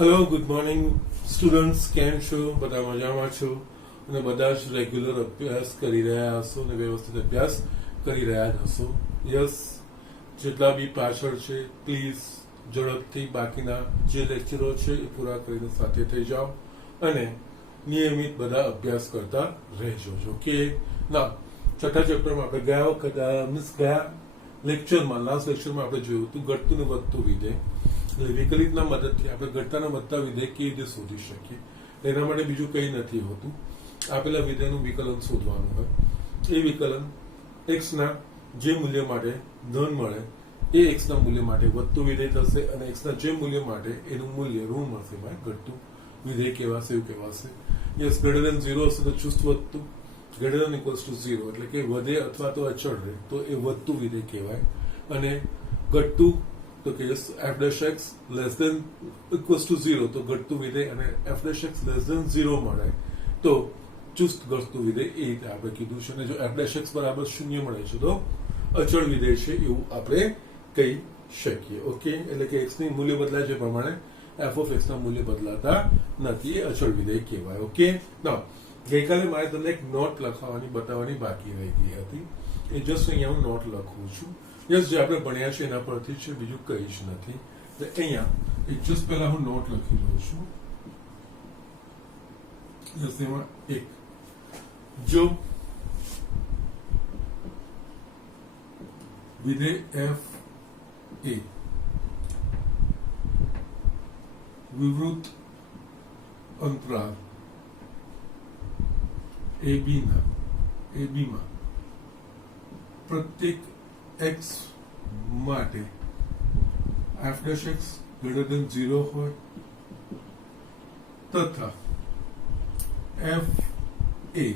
Hello, good morning students. કેમ છો? બધા મજામાં છો અને બધા જ રેગ્યુલર અભ્યાસ કરી રહ્યા હશો અને વ્યવસ્થિત અભ્યાસ કરી રહ્યા જ હશો. યસ, જેટલા બી પાછળ છે પ્લીઝ ઝડપથી બાકીના જે લેક્ચરો છે એ પૂરા કરીને સાથે થઈ જાઓ અને નિયમિત બધા અભ્યાસ કરતા રહેજો. ઓકે, ના છઠ્ઠા ચેપ્ટરમાં આપણે ગયા લેક્ચરમાં લાસ્ટ લેક્ચરમાં આપણે જોયું હતું ઘટતું ને વધતું વિધેય. એટલે વિકલિતના મદદથી આપણે ઘટતા ને વધતા વિધેય કેવી રીતે શોધી શકીએ. એના માટે બીજું કંઈ નથી હોતું, આપેલા વિધેયનું વિકલન શોધવાનું હોય. એ વિકલન x ના જે મૂલ્ય માટે ધન મળે એ x ના મૂલ્ય માટે વધતું વિધેય થશે અને x ના જે મૂલ્ય માટે એનું મૂલ્ય ઋણ મળશે એમાં ઘટતું વિધેય કહેવાશે. એવું કહેવાશે. યસ, ગ્રેટર દેન 0 હશે તો ચુસ્ત વધતું, ગ્રેટર દેન ઇક્વલ્સ ટુ 0 એટલે કે વધે અથવા તો અચળ રહે તો એ વધતું વિધેય કહેવાય. અને ઘટતું તો કે f dash x less than equals to 0 તો ઘટતું વિધેય અને f dash x less than 0 મળે તો ચુસ્ત ઘટતું વિધેય. એ રીતે આપણે કીધું છે. અને જો f dash x બરાબર 0 મળે છે તો અચળ વિધેય છે એવું આપણે કહી શકીએ. ઓકે, એટલે કે x ની મૂલ્ય બદલાય છે પ્રમાણે f of x ના મૂલ્ય બદલાતા નથી, એ અચળ વિધેય કહેવાય. ઓકે, ના ગઈકાલે મારે તમને એક નોટ લખાવવાની બતાવવાની બાકી રહી ગઈ હતી, એ જસ્ટ અહીંયા હું નોટ લખું છું. યસ, જે આપણે ભણ્યા છે એના પરથી છે, બીજું કંઈ જ નથી. અહીંયા એક જસ્ટ પહેલા હું નોટ લખી લઉં છું. યસ, એમાં એક જો વિધેય f એ વિવૃત અંતરાલ AB માં પ્રત્યેક x માટે f dash x greater than 0 હોય તથા f એ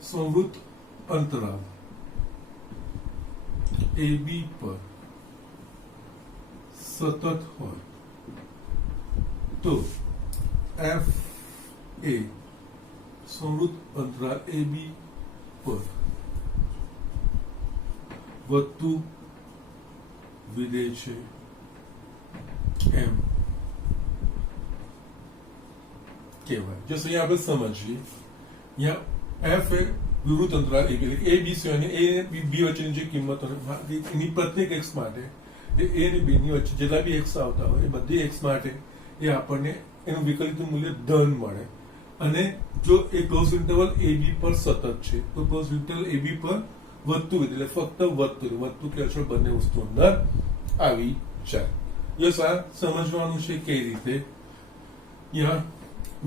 સંવૃત અંતરાલ AB પર સતત હોય તો f એ સંવૃત અંતરાલ AB પર વધતું વિધેય છે એમ કહેવાય. જસ્ટ અહીંયા આપણે સમજીએ, અહીંયા f એ વિવૃત અંતરાલ AB એટલે A B સિવાયની A અને B વચ્ચેની જે કિંમતો એની પ્રત્યેક x માટે એ A અને B ની વચ્ચે જેટલા બી x આવતા હોય એ બધી x માટે એ આપણને એનું વિકલિત મૂલ્ય ધન મળે. અને જો એ ક્લોઝ ઇન્ટરવલ AB પર સતત છે તો ક્લોઝ ઇન્ટરવલ AB પર વધતું વિધેય એટલે ફક્ત વધતું કે અચળ બંને વસ્તુ અંદર આવી જાય. યસ, આ સમજવાનું છે કઈ રીતે. અહીંયા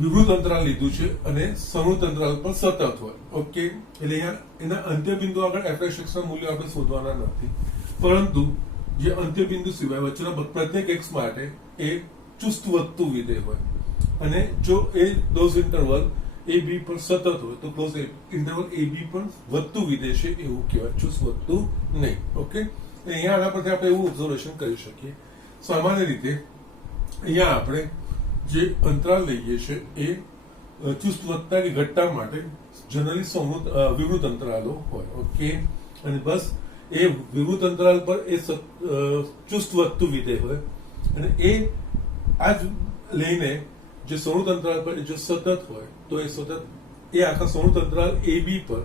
વિવૃત અંતરાલ લીધું છે અને સંવૃત અંતરાલ પર સતત હોય. ઓકે, એટલે અહીંયા એના અંત્ય બિંદુ આગળ f dash x ના મૂલ્ય આપણે શોધવાના નથી, પરંતુ જે અંત્ય બિંદુ સિવાય વચ્ચેના પ્રત્યેક x માટે એ ચુસ્ત વધતું વિધેય હોય. અને જો એ ક્લોઝ ઇન્ટરવલ AB પર સતત હોય તો ક્લોઝ ઇન્ટરવલ AB પર વધતું વિધેય છે એવું કહેવાય, ચુસ્ત વધતું નહીં. ઓકે, અહીંયા આના પરથી આપણે એવું ઓબ્ઝર્વેશન કરી શકીએ. સામાન્ય રીતે અહીંયા આપણે જે અંતરાલ લઈએ છીએ એ ચુસ્ત વધતા કે ઘટતા માટે જનરલી વિવૃત અંતરાલો હોય. ઓકે, અને બસ એ વિવૃત અંતરાલ પર એ ચુસ્ત વધતું વિધેય હોય અને એ આ જ લઈને જે સંવૃત અંતરાલ પર જો સતત હોય તો એ સતત એ આખા સંવૃત અંતરાલ AB પર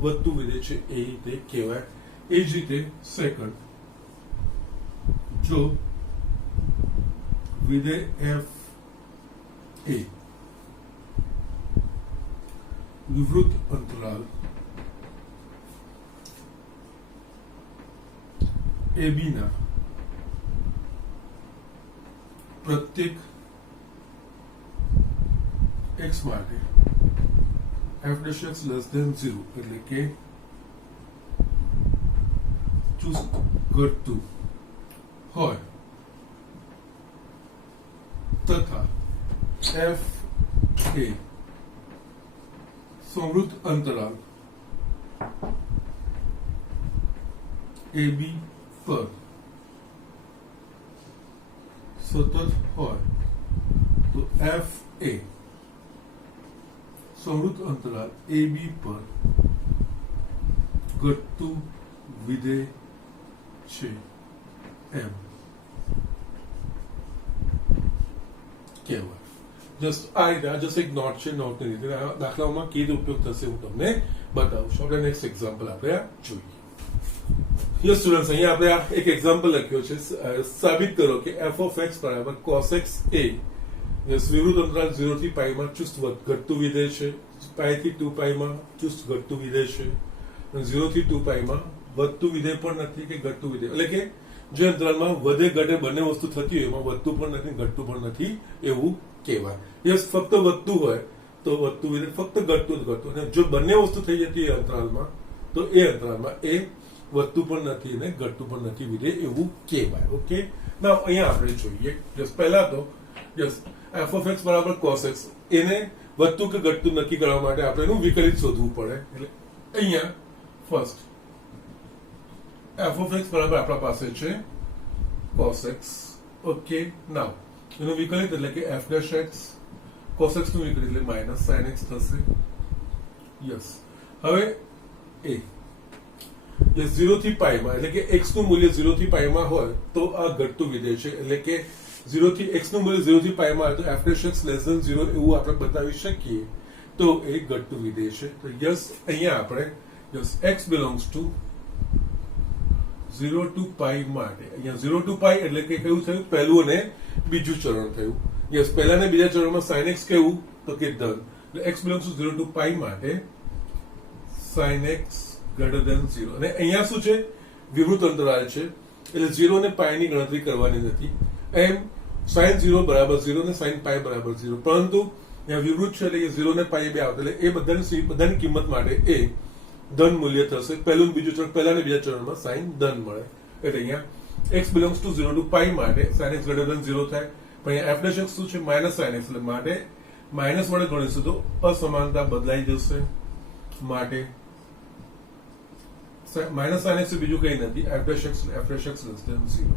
વધતું વિધેય છે એ રીતે કહેવાય. એ જ રીતે સેકન્ડ, જો વિધેય f એ વિવૃત અંતરાલ AB ના પ્રત્યેક x માટે f dash x less than 0 એટલે કે ચુસ્ત ઘટતું હોય તથા f એ સંવૃત અંતરાલ AB પર સતત હોય તો f એ સંવૃત અંતરાલ AB પર ઘટતું વિધેય છે એમ કહેવાય. જસ્ટ એક નોટ છે, નોટની રીતે આ દાખલાઓમાં કેવી રીતે ઉપયોગ થશે હું તમને બતાવું છું. આપણે નેક્સ્ટ એક્ઝામ્પલ આપણે આ જોઈએ. યસ સ્ટુડન્ટ્સ, અહીંયા આપણે આ એક એક્ઝામ્પલ લખ્યો છે. સાબિત કરો કે f of x બરાબર cos x a વિવૃત અંતરાલ 0 થી π માં ચુસ્ત ઘટતું વિધેય છે, π થી 2π માં ચુસ્ત ઘટતું વિધેય છે, 0 થી 2π માં વધતું વિધેય પણ નથી કે ઘટતું વિધેય, એટલે કે જે અંતરાલમાં વધે ઘટે બંને વસ્તુ થતી હોય એમાં વધતું પણ નથી ઘટતું પણ નથી એવું કહેવાય. યસ, ફક્ત વધતું હોય તો વધતું વિધેય, ફક્ત ઘટતું જ ઘટતું, અને જો બંને વસ્તુ થઈ જતી હોય અંતરાલમાં તો એ અંતરાલમાં એ વધતું પણ નથી અને ઘટતું પણ નથી વિધેય એવું કહેવાય. ઓકે, નાઉ અહીંયા આપણે જોઈએ. યસ, પહેલા તો યસ f of x બરાબર cos x, એને વધતું કે ઘટતું નક્કી કરવા માટે આપણે એનું વિકલિત શોધવું પડે. એટલે અહીંયા ફર્સ્ટ f of x બરાબર આપણા પાસે છે cos x. ઓકે, નાઉ એનું વિકલિત એટલે કે f dash x, cos x નું વિકલિત એટલે માઇનસ sin x થશે. યસ, હવે એ 0 થી π માં, એટલે કે x નું મૂલ્ય 0 થી π માં હોય તો આ ઘટતું વિધેય છે, એટલે કે 0 થી x નું મૂલ્ય 0 થી π માં હોય તો f dash x less than 0 એવું આપણે બતાવી શકીએ તો એ ઘટતું વિધેય છે. તો યસ, અહીંયા આપણે yes x belongs to 0 to π માટે અહીંયા 0 to π એટલે કે કેવું થયું, પહેલું અને બીજું ચરણ થયું. યસ, પહેલા અને બીજા ચરણમાં sin x કેવું તો કે ધન, એટલે x belongs to 0 to π માટે sin x greater than 0. અને અહીંયા શું છે, વિવૃત અંતરાલ છે એટલે 0 અને π ની ગણતરી કરવાની નથી. એમ sin 0 બરાબર 0 અને sin π બરાબર 0, પરંતુ અહીંયા વિવૃત છે એટલે 0 અને π બે આવતા, એટલે એ બધાની કિંમત માટે એ ધન મૂલ્ય થશે. પહેલું બીજું ચરણ, પહેલા અને બીજા ચરણમાં sin ધન મળે, એટલે અહીંયા x belongs to 0 to π માટે sin x greater than 0 થાય. પણ અહીંયા f dash x શું છે, માઇનસ sin x, એટલે માટે માઇનસ વડે ગણીશું તો અસમાનતા બદલાઈ જશે. માટે માઇનસ sin x બીજું કઈ નથી, f dash x less than 0,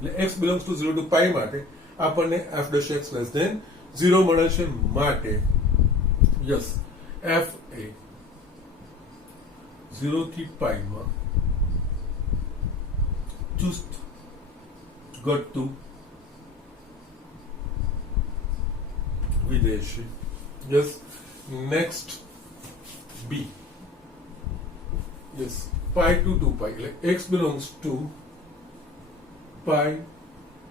એટલે x belongs to 0 to π માટે આપણને f dash x less than 0 મળે છે. માટે યસ, f એ 0 થી π માં ચુસ્ત ઘટતું વિધેય છે. Yes, next B. Yes, π to 2π, એટલે x belongs to π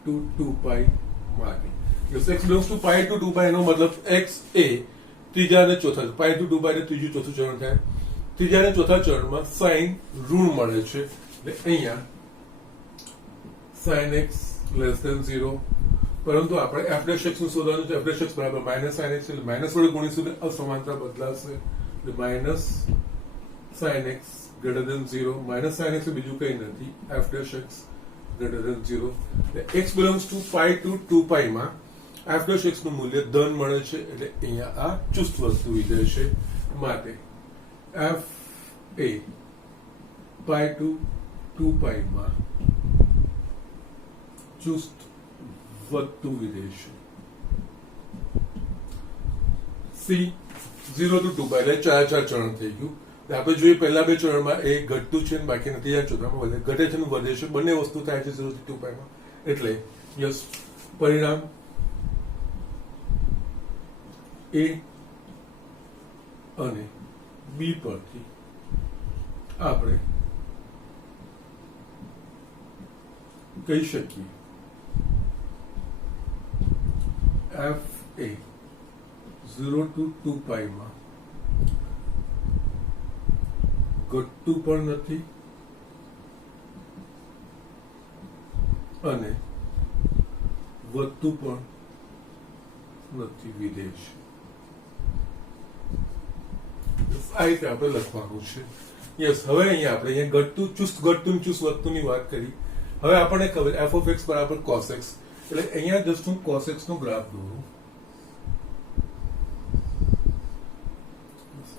to 2π માટે. Yes, x belongs to π to 2π એનો મતલબ x એ ત્રીજા અને ચોથા, π to 2π એટલે ત્રીજું ચોથું ચરણ થાય. ત્રીજા અને ચોથા ચરણમાં sin ઋણ મળે છે, એટલે અહીંયા sin x less than 0, પરંતુ આપણે f dash x નું શોધવાનું છે. f dash x બરાબર માઇનસ sin x, એટલે માઇનસ વડે ગુણીશું એટલે અસમાનતા બદલાશે, એટલે minus sin x greater than 0. Minus sin x બીજું કઈ નથી, f dash x greater than 0. એટલે x belongs to π to 2π માં f dash x નું મૂલ્ય ધન મળે છે, એટલે અહીંયા આ ચુસ્ત વસ્તુ વિધેય છે. માટે f એ π to 2π માં ચુસ્ત વધતું વિધેય છે. સી 0 to 2π એટલે ચાર ચરણ થઈ ગયું. આપણે જોઈએ પહેલા બે ચરણમાં એ ઘટતું છે, બાકી ત્રીજા ચોથામાં વધે, ઘટે છે ને વધે છે, બંને વસ્તુ થાય છે 0 થી 2π માં. એટલે યસ, પરિણામ એ અને બી પરથી આપણે કહી શકીએ f એ 0 to 2π માં ઘટતું પણ નથી અને વધતું પણ નથી વિધેય છે. આ રીતે આપણે લખવાનું છે. યસ, હવે અહીંયા આપણે અહીંયા ઘટતું ચુસ્ત વધતું ની વાત કરી. હવે આપણને ખબર f of x બરાબર cos x, એટલે અહીંયા જસ્ટ હું cos x નો ગ્રાફ દોરું.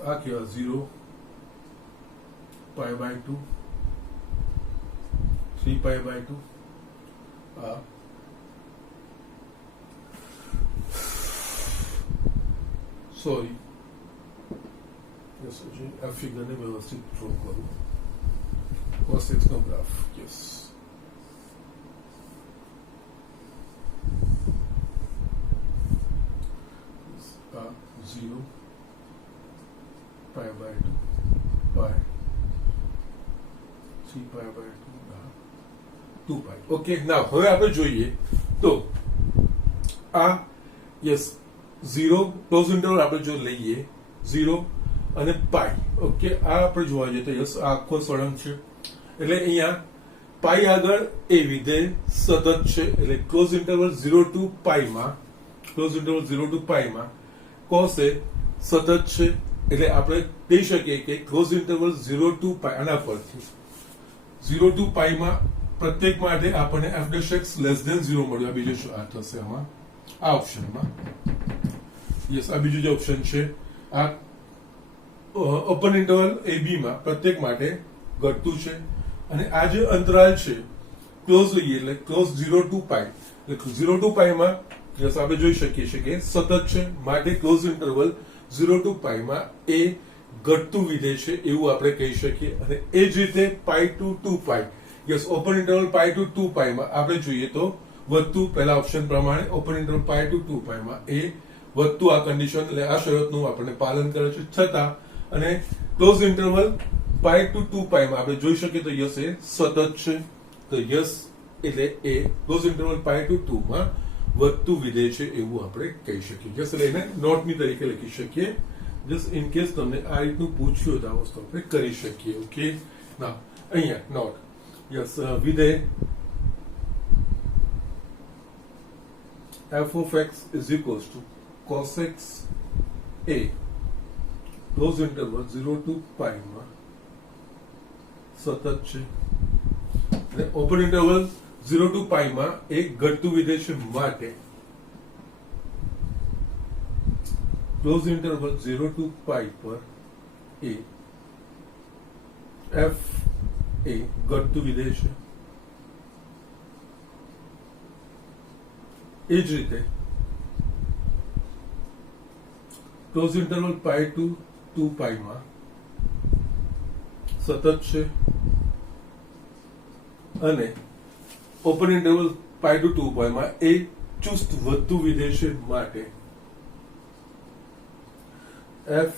આ કેવા 0 π/2 3π/2 સોરી આ ફિગરને વ્યવસ્થિત ડ્રો કરું. cos x નો graph. Yes, 0 pi by 2 pi 3 pi by 2 pi. Okay, નાવ હવે આપણે જોઈએ તો આ યસ 0 ક્લોઝ ઇન્ટરવલ આપણે જો લઈએ 0 અને પાઈ. ઓકે, આ આપણે જોવા જઈએ તો યસ આ આખો સળંગ છે એટલે અહીંયા પાઈ આગળ એ વિધેય સતત છે એટલે ક્લોઝ ઇન્ટરવલ 0 ટુ પાઈ માં cos એ સતત છે એટલે આપણે કહી શકીએ કે ક્લોઝ ઇન્ટરવલ 0 ટુ પાઈ આના પરથી 0 ટુ પાઈ માં પ્રત્યેક માટે આપણને f'(x) <0 મળ્યું. આ બીજો શું આ થશે આમાં આ ઓપ્શનમાં યસ આ બીજું જે ઓપ્શન છે આ ઓપન ઇન્ટરવલ ab માં પ્રત્યેક માટે ઘટતું છે અને આ જે અંતરાલ છે ક્લોઝ લઈએ એટલે ક્લોઝ 0 ટુ પાઈ એટલે 0 ટુ પાઈ માં યસ આપણે જોઈ શકીએ છીએ કે સતત છે માટે ક્લોઝ ઇન્ટરવલ 0 ટુ પાઈ માં એ ઘટતું વિધેય છે એવું આપણે કહી શકીએ. અને એ જ રીતે pi to 2 pi yes open interval pi to 2 પાઈ માં આપણે જોઈએ તો વધતું પહેલા ઓપ્શન પ્રમાણે ઓપન ઇન્ટરવલ પાઈ ટુ 2 પાઈ માં એ વધતું આ કન્ડિશન એટલે આ શરતનું આપણને પાલન કરે છે છતાં અને ક્લોઝ ઇન્ટરવલ પાઈ ટુ 2 પાઈ માં આપણે જોઈ શકીએ તો યસ એ સતત છે તો યસ એટલે એ ક્લોઝ ઇન્ટરવલ પાઈ ટુ 2 માં વધતું વિધેય છે એવું આપણે કહી શકીએ. જસ્ટ એટલે એને નોટની તરીકે લખી શકીએ જસ્ટ ઇન કેસ તમને આ રીતનું પૂછ્યું તો આ વસ્તુ આપણે કરી શકીએ. ઓકે, ના અહીંયા નોટ યસ વિધેય f(x) = cos x a close interval 0 to pi માં સતત છે અને ઓપન ઇન્ટરવલ 0 ટુ પાઈ માં એક ઘટતું વિધેય છે માટે ક્લોઝ ઇન્ટરવલ 0 ટુ પાઈ પર એ f એ ઘટતું વિધેય છે. એ જ રીતે ક્લોઝ ઇન્ટરવલ પાઈ ટુ 2 પાઈ માં સતત છે અને ઓપન ઇન્ટરવલ પાઈ ટુ 2 પાઈ માં એ ચુસ્ત વધતું વિધેય છે માટે f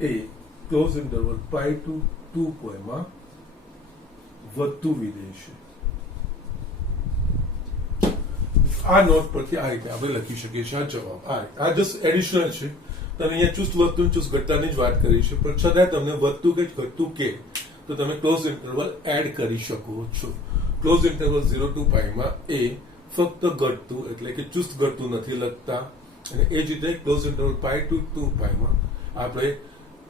એ ક્લોઝ ઇન્ટરવલ પાઈ ટુ 2 પાઈ માં વધતું વિધેય છે. આ નોટ પરથી આ રીતે આપણે લખી શકીએ છીએ. આ જવાબ આ જસ્ટ એડિશનલ છે. તમે અહીંયા ચુસ્ત વધતું ચુસ્ત ઘટતાની જ વાત કરી છે પણ છતાં તમને વધતું કે ઘટતું કે તો તમે ક્લોઝ ઇન્ટરવલ એડ કરી શકો છો. ક્લોઝ ઇન્ટરવલ 0 ટુ પાઈ માં એ ફક્ત ઘટતું એટલે કે ચુસ્ત ઘટતું નથી લખતા અને એ જ રીતે ક્લોઝ ઇન્ટરવલ પાઈ ટુ 2 પાઈ માં આપણે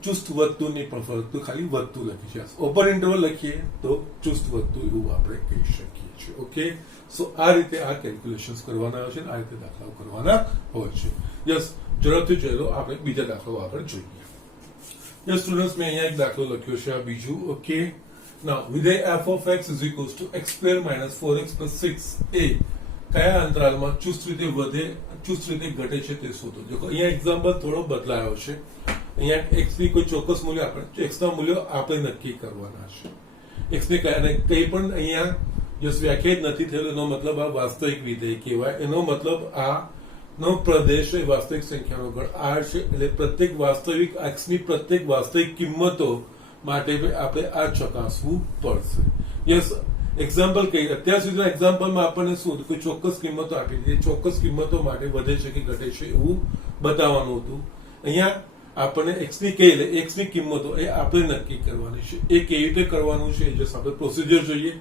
ચુસ્ત વધતું નહીં પણ ફક્ત ખાલી વધતું લખી છે. ઓપન ઇન્ટરવલ લખીએ તો ચુસ્ત વધતું એવું આપણે કહી શકીએ છીએ. ઓકે, સો આ રીતે આ કેલ્ક્યુલેશન્સ કરવાના હોય છે આ રીતે દાખલાઓ કરવાના હોય છે. યસ, ઝડપથી ચલો આપણે બીજા દાખલાઓ આગળ જોઈએ. યસ સ્ટુડન્ટ્સ, મેં અહીંયા એક દાખલો લખ્યો છે આ બીજું. ઓકે, નાઉ વિધેય f(x) = x² - 4x + 6a કયા અંતરાલમાં ચુસ્ત રીતે વધે ચુસ્ત રીતે ઘટે છે તે શોધો. જો અહીંયા એક્ઝામ્પલ થોડો બદલાયો છે. અહીંયા x ની કોઈ ચોક્કસ મૂલ્ય આપણે x ના મૂલ્યો આપણે નક્કી કરવાના છે. x ને કંઈ પણ અહીંયા જસ વ્યાખ્યાયિત નથી થયેલો એનો મતલબ આ વાસ્તવિક વિધેય કહેવાય. એનો મતલબ આ નો પ્રદેશ એ વાસ્તવિક સંખ્યાનો ગણ r છે એટલે પ્રત્યેક વાસ્તવિક x ની પ્રત્યેક વાસ્તવિક કિંમતો માટે આપણે આ ચકાસવું પડશે. યસ, એક્ઝામ્પલ કઈ અત્યાર સુધીના એક્ઝામ્પલમાં આપણને શું કોઈ ચોક્કસ કિંમતો આપી દીધી ચોક્કસ કિંમતો માટે વધે છે કે ઘટે છે એવું બતાવવાનું હતું. અહીંયા આપણને x ની કઈ x ની કિંમતો એ આપણે નક્કી કરવાની છે. એ કેવી રીતે કરવાનું છે જસ્ટ આપણે પ્રોસિજર જોઈએ.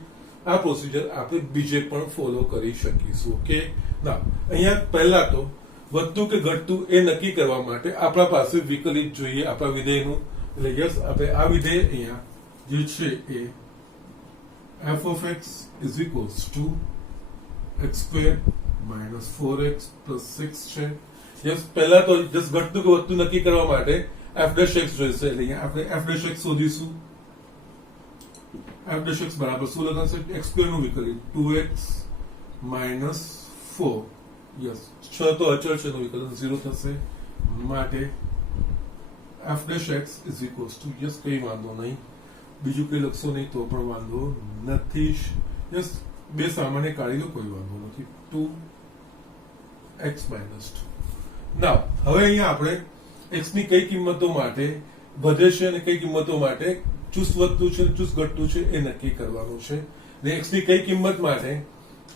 આ પ્રોસિજર આપણે બીજે પણ ફોલો કરી શકીશું. ઓકે, ના અહીંયા પહેલા તો વધતું કે ઘટતું એ નક્કી કરવા માટે આપણા પાસે વિકલિત જોઈએ આપણા વિધેયનું. એટલે યસ, આપણે આ વિધેય અહીંયા જે છે એ f(x) = x² - 4x + 6 છે. યસ, પહેલા તો જસ્ટ ઘટતું કે વધતું નક્કી કરવા માટે f'(x) જોઈશે એટલે અહીંયા આપણે f'(x) શોધીશું. f'(x) બરાબર શું લખાશે x² નું વિકલિત 2x - 4. યસ, 6 તો અચળ છે તો વિકલન 0 થશે માટે f'(x) = યસ કઈ વાંધો નહીં બીજું કઈ લખશો નહીં તો પણ વાંધો નથી. યસ, બે સામાન્ય કાઢી લો કોઈ વાંધો નથી. 2x - 2. નાવ હવે અહીંયા આપણે x ની કઈ કિંમતો માટે વધે છે અને કઈ કિંમતો માટે ચુસ્ત વધતું છે ચુસ્ત ઘટતું છે એ નક્કી કરવાનું છે. અને x ની કઈ કિંમત માટે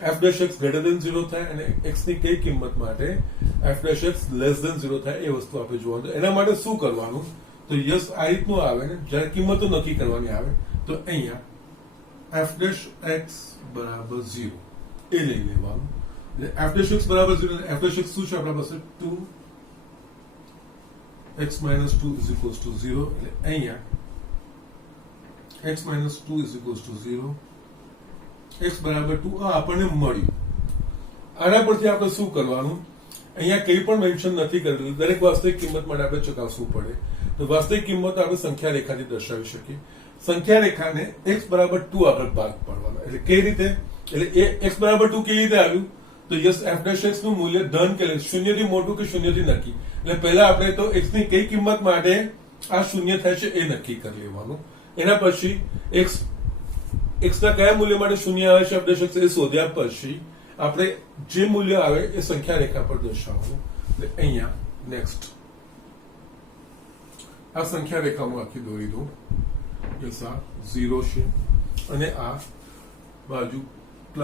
f'(x > 0) થાય અને x ની કઈ કિંમત માટે f'(x < 0) થાય એ વસ્તુ આપણે જોવાનું. એના માટે શું કરવાનું? તો યસ આ રીતનું આવે ને, જ્યારે કિંમતો નક્કી કરવાની આવે તો અહીંયા f'(x = 0) એ લઈ લેવાનું. એટલે f'(x = 0) f'(x) શું છે આપણા પાસે 2x - 2 = 0. એટલે અહીંયા x - 2 = 0, x = 2 આ આપણને મળ્યું. આના પરથી આપણે શું કરવાનું? અહીંયા કંઈ પણ મેન્શન નથી કરેલું, દરેક વાસ્તવિક કિંમત માટે આપણે ચકાસવું પડે. તો વાસ્તવિક કિંમત આપણે સંખ્યા રેખાથી દર્શાવી શકીએ. સંખ્યા રેખાને x = 2 આપણે ભાગ પાડવાના. એટલે કઈ રીતે? એટલે x = 2 કેવી રીતે આવ્યું? તો યસ f'(x) નું મૂલ્ય ધન કે શૂન્યથી મોટું કે શૂન્યથી નક્કી. એટલે પહેલા આપણે તો x ની કઈ કિંમત માટે આ શૂન્ય થાય છે એ નક્કી કરી લેવાનું. એના પછી x ના કયા મૂલ્ય માટે શૂન્ય આવે છે f'(x) એ શોધ્યા પછી આપણે જે મૂલ્ય આવે એ સંખ્યા રેખા પર દર્શાવવાનું. એટલે અહીંયા નેક્સ્ટ આ સંખ્યા રેખા હું આખી દોરી દઉં. યસ આ 0 છે અને આ બાજુ +∞,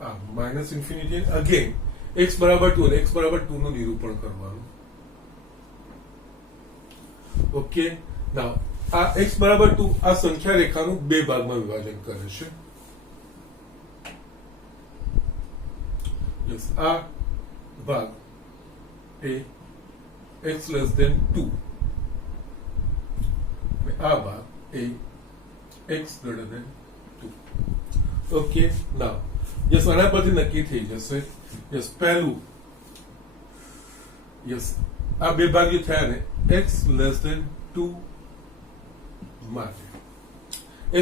આ -∞. અગેન x = 2 x = 2 નું નિરૂપણ કરવાનું. ઓકે, નાઉ આ x = 2 આ સંખ્યા રેખાનું બે ભાગમાં વિભાજન કરે છે. યસ આ ભાગ એ x < 2 અને આ ભાગ એ x < 2. ઓકે, નાઉ યસ આના પરથી નક્કી થઈ જશે. યસ પહેલું યસ આ બે ભાગ જે થયા ને x < 2 માટે.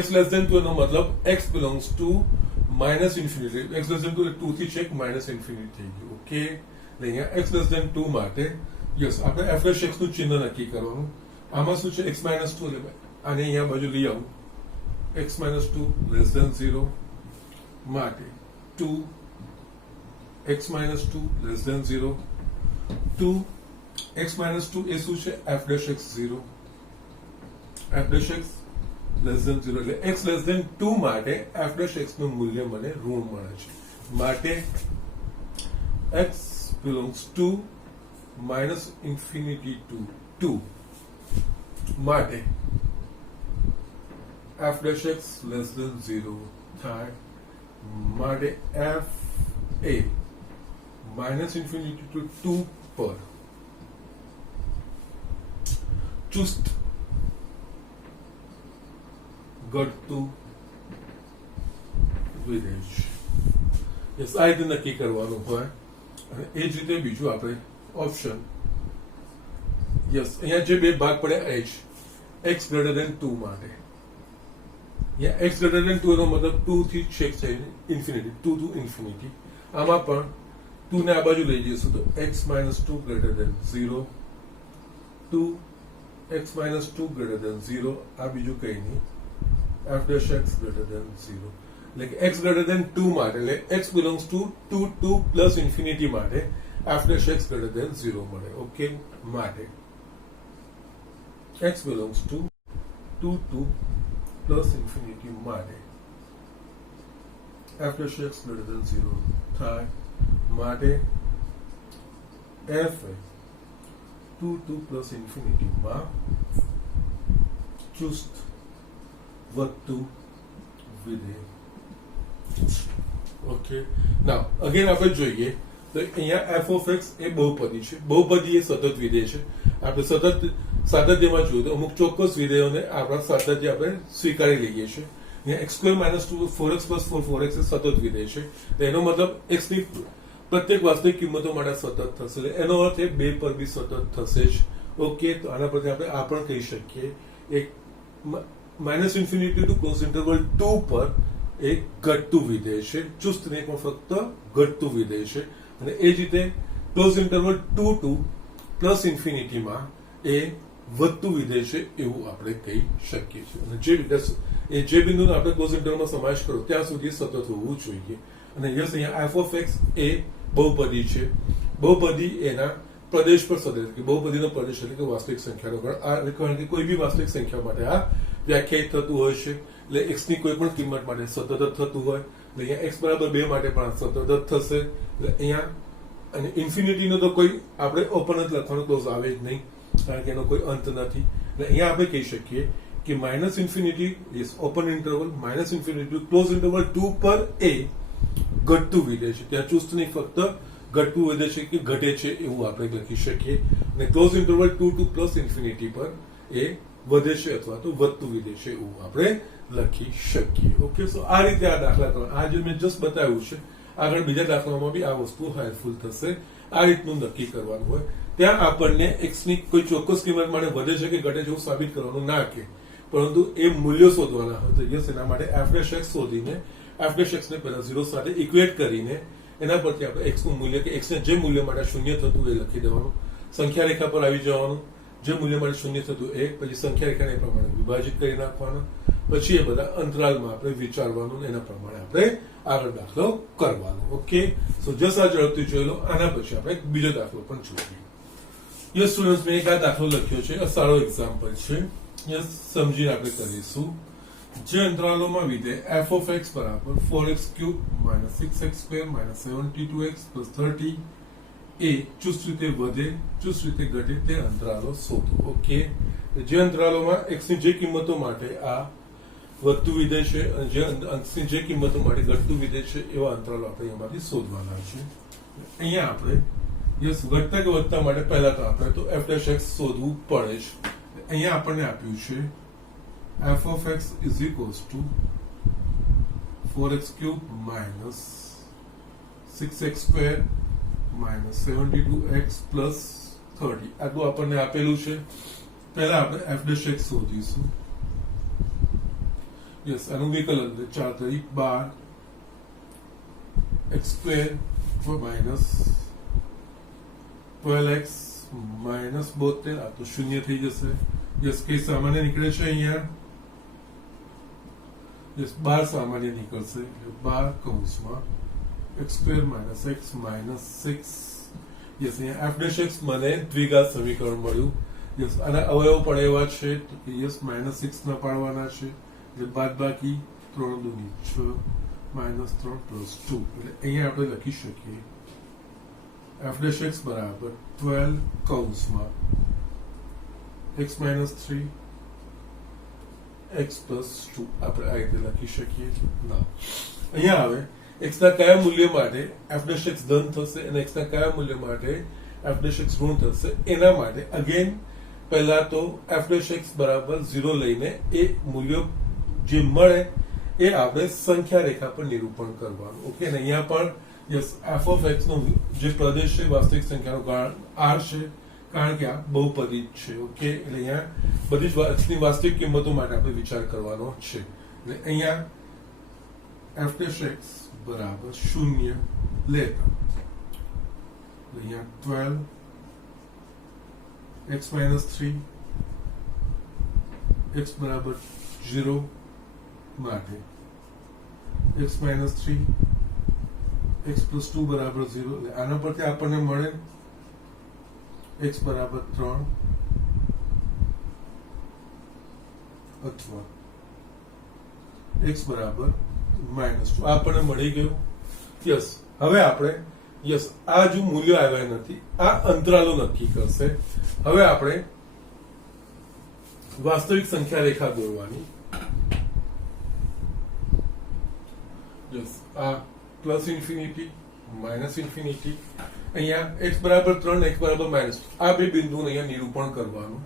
x < 2 નો મતલબ x belongs to -∞. x < 2 એટલે 2 થી છેક -∞ થઈ ગયું. ઓકે, અહીંયા x < 2 માટે યસ આપણે f'(x) નું ચિહ્ન નક્કી કરવાનું. આમાં શું છે? x - 2 એટલે આને અહીંયા બાજુ લઈ આવું. x - 2 < 0 માટે 2 x - 2 < 0 2 x - 2 એ શું છે? f'(x 0 f'(x < 0 એટલે x < 2 માટે f'(x નું મૂલ્ય મને ઋણ મળે છે. માટે x belongs to -∞ to 2 માટે f'(x < 0 થાય. માટે f એ -∞ to 2 પર ચુસ્ત ઘટતું વિધેય છે. યસ આ રીતે નક્કી કરવાનું હોય. અને એ જ રીતે બીજું આપણે ઓપ્શન યસ અહીંયા જે બે ભાગ પડ્યા x < 2 માટે. x < 2 નો મતલબ 2 થી છેક છે ઇન્ફિનિટી, 2 to ઇન્ફિનિટી. આમાં પણ 2 ને આ બાજુ લઈ જઈશું તો x - 2 < 0 2 x - 2 < 0 આ બીજું કઈ નહીં f'(x < 0 એટલે કે x < 2 માટે એટલે x belongs to 2 2 + ∞ માટે f'(x < 0 મળે. ઓકે, માટે x belongs to 2 2 + ∞ માટે f'(x < 0 થાય. માટે f 2 2 + ∞ માં ચુસ્ત વધતું વિધેય. ઓકે, નાઉ અગેન આપણે જોઈએ તો અહીંયા f(x) એ બહુપદી છે. બહુપદી એ સતત વિધેય છે. આપણે સતત સાતત્યમાં જોઈએ તો અમુક ચોક્કસ વિધેયોને આપણા સાતત્ય આપણે સ્વીકારી લઈએ છીએ. અહીંયા x² - 2 4x + 4 4x એ સતત વિધેય છે. એનો મતલબ x ની પ્રત્યેક વાસ્તવિક કિંમતો માટે સતત થશે. એનો અર્થ એ બે પર બી સતત થશે જ. ઓકે, તો આના પરથી આપણે આ પણ કહી શકીએ એક -∞ to += 2 પર એક ઘટતું વિધેય છે. ચુસ્ત નહીં પણ ફક્ત ઘટતું વિધેય છે. અને એ જ રીતે += 2 to +∞ માં એ વધતું વિધેય છે એવું આપણે કહી શકીએ છીએ. અને જે બિંદુનો આપણે ક્લોઝ ઇન્ટરવલમાં સમાવેશ કરો ત્યાં સુધી સતત હોવું જોઈએ. અને યસ અહીંયા f(x) એ બહુપદી છે. બહુપદી એના પ્રદેશ પર સદસ્ય કે બહુપદીનો પ્રદેશ એટલે કે વાસ્તવિક સંખ્યાનો ગણ. આ કારણ કે કોઈ બી વાસ્તવિક સંખ્યા માટે આ વ્યાખ્યાયિત થતું હોય છે. એટલે x ની કોઈ પણ કિંમત માટે સતત જ થતું હોય. એટલે અહીંયા x બરાબર 2 માટે પણ સતત જ થશે. એટલે અહીંયા અને ઇન્ફિનિટીનો તો કોઈ આપણે ઓપન જ લખવાનો ક્લોઝ આવે જ નહીં, કારણ કે એનો કોઈ અંત નથી. એટલે અહીંયા આપણે કહી શકીએ કે minus infinity is open interval minus infinity close interval 2 પર a ઘટતું વિધેય છે. ત્યાં ચુસ્ત નહીં, ફક્ત ઘટતું વિધેય છે કે ઘટે છે એવું આપણે લખી શકીએ. અને close interval 2 to plus infinity પર એ વધે છે અથવા તો વધતું વિધેય છે એવું આપણે લખી શકીએ. ઓકે, સો આ રીતે આ દાખલા કરવા, આ જે મેં જસ્ટ બતાવ્યું છે, આગળ બીજા દાખલામાં બી આ વસ્તુ હેલ્પફુલ થશે. આ રીતનું નક્કી કરવાનું હોય. ત્યાં આપણને x ની કોઈ ચોક્કસ કિંમત માટે વધે છે કે ઘટે છે એવું સાબિત કરવાનું ના કે, પરંતુ એ મૂલ્યો શોધવાના હોય. તો યસ, એના માટે f' શોધીને f' ને પહેલા 0 સાથે ઇક્વેટ કરીને એના પરથી આપણે x નું મૂલ્ય કે x ને જે મૂલ્ય માટે શૂન્ય થતું એ લખી દેવાનું. સંખ્યા રેખા પર આવી જવાનું, જે મૂલ્ય માટે શૂન્ય થતું એ પછી સંખ્યા રેખાને એ પ્રમાણે વિભાજિત કરી નાખવાનું. પછી એ બધા અંતરાલમાં આપણે વિચારવાનું, એના પ્રમાણે આપણે આગળ દાખલો કરવાનો. ઓકે, સો જસ આ ઝડપથી જોઈ લો. આના પછી આપણે બીજો દાખલો પણ જોઈએ. યસ સ્ટુડન્ટ્સ, મેં એક આ દાખલો લખ્યો છે, આ સારો એક્ઝામ્પલ છે. યસ, સમજીને આપણે કરીશું. જે અંતરાલોમાં વિધેય f of x બરાબર 4x³ - 6x² - 72x + 30 એ ચુસ્ત રીતે વધે ચુસ્ત રીતે ઘટે તે અંતરાલો શોધો. ઓકે, જે અંતરાલોમાં x ની જે કિંમતો માટે આ વધતું વિધેય છે અને જે અંશની જે કિંમતો માટે ઘટતું વિધેય છે એવા અંતરાલો આપણે એમાંથી શોધવાના છે. અહીંયા આપણે યસ ઘટતા કે વધતા માટે પહેલા તો આપણે તો f' શોધવું પડે છે. અહીંયા આપણને આપ્યું છે f of x is equals to 4x³ - 6x² - 72x + 30. આટલું આપણને આપેલું છે. પહેલા આપણે f' શોધીશું. યસ, આનું વિકલન 4 તરી 12 x² - 12x - 72. આ તો શૂન્ય થઈ જશે. યસ, કઈ સામાન્ય નીકળે છે અહીંયા? યસ, 12 સામાન્ય નીકળશે. 12 કૌંસમાં x² - x - 6. યસ, અહીંયા f' મને દ્વિઘાત સમીકરણ મળ્યું. યસ, આના અવયવ પણ એવા છે કે યસ -6 ના પાડવાના છે, એટલે બાદબાકી 3 × 2 = 6 -3 + 2. એટલે અહીંયા આપણે લખી શકીએ f' બરાબર 12 કૌંસમાં x - 3 x + 2. આપણે આ રીતે લખી શકીએ. ના, અહીંયા આવે x ના કયા મૂલ્ય માટે f' ધન થશે અને x ના કયા મૂલ્ય માટે f' ઋણ થશે. એના માટે અગેન પહેલા તો f' બરાબર 0 લઈને એ મૂલ્યો જે મળે એ આપણે સંખ્યા રેખા પર નિરૂપણ કરવાનું. ઓકે, અને અહીંયા પણ યસ f of x નો જે પ્રદેશ છે વાસ્તવિક સંખ્યાનો ગણ r છે, કારણ કે આ બહુપદી છે. ઓકે, એટલે અહીંયા બધી જ x ની વાસ્તવિક કિંમતો માટે આપણે વિચાર કરવાનો છે. એટલે અહીંયા f' બરાબર 0 લેતા અહીંયા 12 x - 3 x બરાબર 0 માટે x - 3 x + 2 બરાબર 0. એટલે આના પરથી આપણને મળે x બરાબર 3 અથવા x બરાબર -2. આપણને મળી ગયું. યસ, હવે આપણે યસ આ જો મૂલ્યો આવ્યા નથી, આ અંતરાલો નક્કી કરશે. હવે આપણે વાસ્તવિક સંખ્યા રેખા દોરવાની. યસ, આ પ્લસ ઇન્ફિનિટી માઇનસ ઇન્ફિનિટી, અહીંયા x બરાબર 3 x બરાબર -2 આ બે બિંદુઓને અહીંયા નિરૂપણ કરવાનું.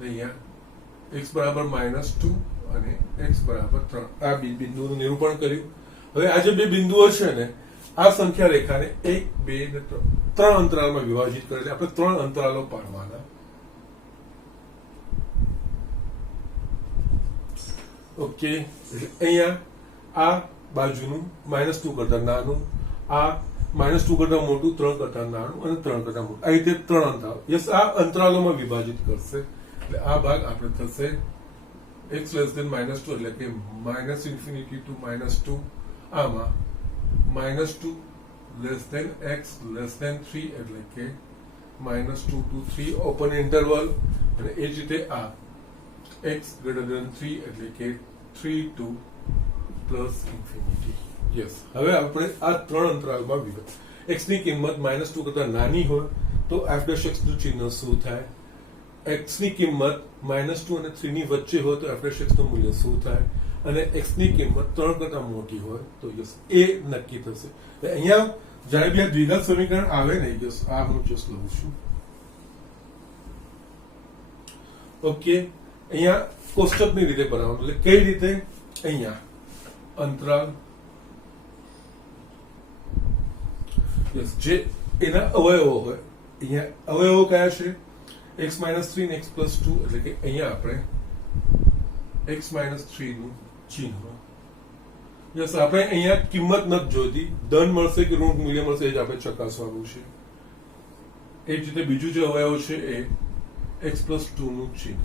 અહીંયા x બરાબર -2 અને x બરાબર 3 આ બે બિંદુઓનું નિરૂપણ કર્યું. હવે આ જે બે બિંદુઓ છે ને આ સંખ્યા રેખાને 1 2 અને 3 અંતરાલમાં વિભાજિત કરે છે. આપણે 3 અંતરાલો પાડવાના. ઓકે, અહીંયા આ બાજુનું -2 કરતા નાનું, આ -2 કરતા મોટું, 3 કરતા નાનું અને 3 કરતા મોટું, આ રીતે 3 અંતરાલો યસ આ અંતરાલોમાં વિભાજિત કરશે. એટલે આ ભાગ આપણે થશે x <-2 એટલે કે -∞ to -2, આમાં -2 x <3 એટલે કે -2 to 3 ઓપન ઇન્ટરવલ, અને એ જ રીતે આ x greater than 3 એટલે કે 3 to પ્લસ ઇન્ફિનિટી. યસ, હવે આપણે આ ત્રણ અંતરાલમાં વિગત. x ની કિંમત -2 કરતા નાની હોય તો f' x નું ચિહ્ન શું થાય? x ની કિંમત -2 અને 3 ની વચ્ચે હોય તો f' x નું મૂલ્ય શું થાય? અને x ની કિંમત 3 કરતા મોટી હોય તો યસ એ નક્કી થશે. અહીંયા જ્યારે બી આ દ્વિઘાત સમીકરણ આવે ને, યસ આ હું જસ્ટ લઉં છું. ઓકે, અહીંયા કોષ્ટકની રીતે બનાવવાનું. એટલે કઈ રીતે? અહીંયા અંતરાલ યસ જે એના અવયવો હોય, અહીંયા અવયવો કયા છે? x - 3 ને x + 2, એટલે કે અહીંયા આપણે x - 3 નું ચિહ્ન. યસ, આપણે અહીંયા કિંમત નથી જોઈતી, ધન મળશે કે ઋણ મૂલ્ય મળશે એ જ આપણે ચકાસવાનું છે. એ જ રીતે બીજું જે અવયવ છે એ x + 2 નું ચિહ્ન.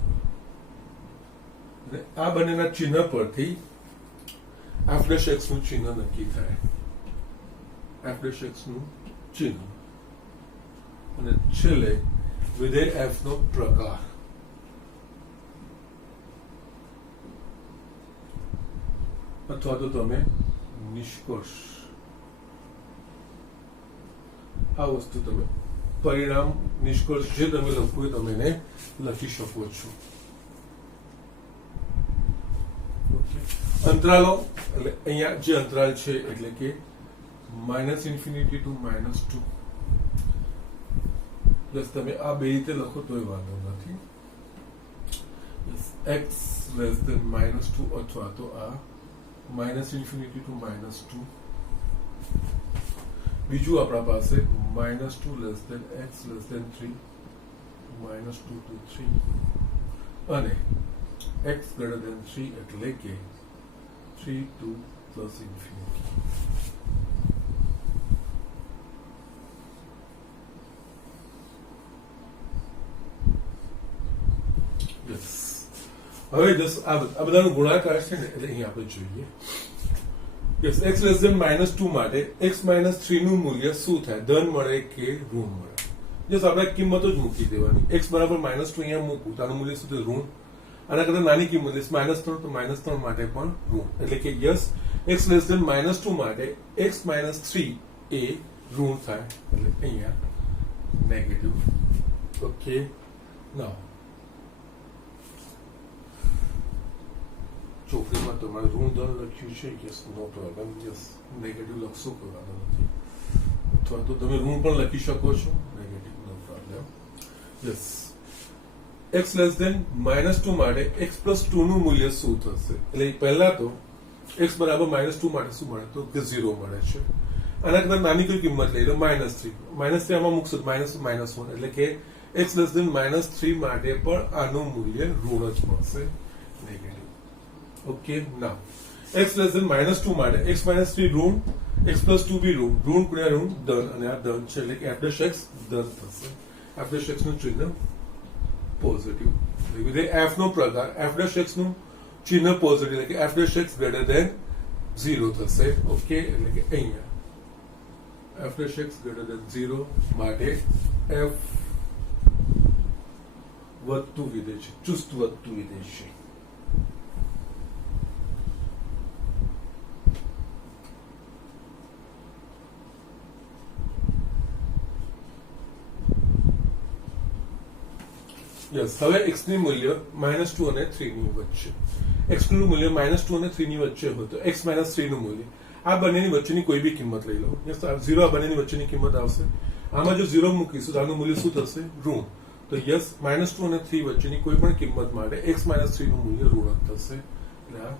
અને આ બંનેના ચિહ્ન પરથી f' x નું ચિહ્ન નક્કી થાય. f' x નું ચિહ્ન અને છેલ્લે વિધેય f નો પ્રકાર. અથવા તો તમે નિષ્કર્ષ, આ વસ્તુ તમે પરિણામ, નિષ્કર્ષ જે તમે લખવું હોય તમે એને લખી શકો છો. અંતરાલો એટલે અહીંયા જે અંતરાલ છે એટલે કે -ઇન્ફિનિટી ટુ -2. પ્લસ તમે આ બે રીતે લખો તોય વાંધો નથી. x <-2 અથવા તો આ -ઇન્ફિનિટી ટુ -2. બીજું આપણા પાસે -2 x 3, -2 to 3, અને x greater than 3 એટલે કે 3 to plus infinity. યસ, હવે જસ આ બધાનો ગુણાકાર છે ને એટલે અહીં આપણે જોઈએ. યસ, x -2 માટે x - 3 નું મૂલ્ય શું થાય? ધન મળે કે ઋણ મળે? યસ, આપણે કિંમતો જ મૂકી દેવાની. x બરાબર -2 અહીંયા મૂકું તો આનું મૂલ્ય શું થાય? ઋણ. આના કરતા નાની કિંમત -3 તો -3 માટે પણ ઋણ. એટલે કે યસ, x -2 માટે x - 3 એ ઋણ થાય. એટલે અહીંયા નેગેટિવ. ઓકે, નાઉ ચોકડીમાં તમારે ઋણ ધન લખ્યું છે. યસ, નો પ્રોબ્લેમ. યસ, નેગેટિવ લખશો કરવાનો નથી, અથવા તો તમે ઋણ પણ લખી શકો છો. નેગેટિવ, નો પ્રોબ્લેમ. યસ, x -2 માટે x + 2 નું મૂલ્ય શું થશે? એટલે પહેલા તો x બરાબર -2 માટે શું મળે? તો કે 0 મળે છે. આના કરતા નાની કોઈ કિંમત લઈ લો, -3. -3 આમાં મૂકશો -1, એટલે કે x <-3 માટે પણ આનું મૂલ્ય ઋણ જ મળશે, નેગેટિવ. ઓકે, નાઉ x <-2 માટે x - 3 ઋણ, x + 2 બી ઋણ, ઋણ ગુણ્યા ઋણ ધન, અને આ ધન છે એટલે કે f' x ધન થશે. f' x નું ચિહ્ન પોઝિટિવ. વિધેય f નો પ્રકાર, f' x નું ચિહ્ન પોઝિટિવ એટલે કે f' x greater than 0 થશે. ઓકે, એટલે કે અહીંયા f' x greater than 0 માટે f વધતું વિધેય છે, ચુસ્ત વધતું વિધેય છે. યસ, હવે x ની મૂલ્ય -2 અને 3 ની વચ્ચે. x નું મૂલ્ય -2 અને 3 ની વચ્ચે હોય તો x - 3 નું મૂલ્ય, આ બંનેની વચ્ચેની કોઈ બી કિંમત લઈ લો. યસ, 0 આ બંનેની વચ્ચેની કિંમત આવશે. આમાં જો 0 મૂકીશું તો આનું મૂલ્ય શું થશે? ઋણ. તો યસ, -2 અને 3 વચ્ચેની કોઈ પણ કિંમત માટે x - 3 નું મૂલ્ય ઋણ થશે, એટલે આ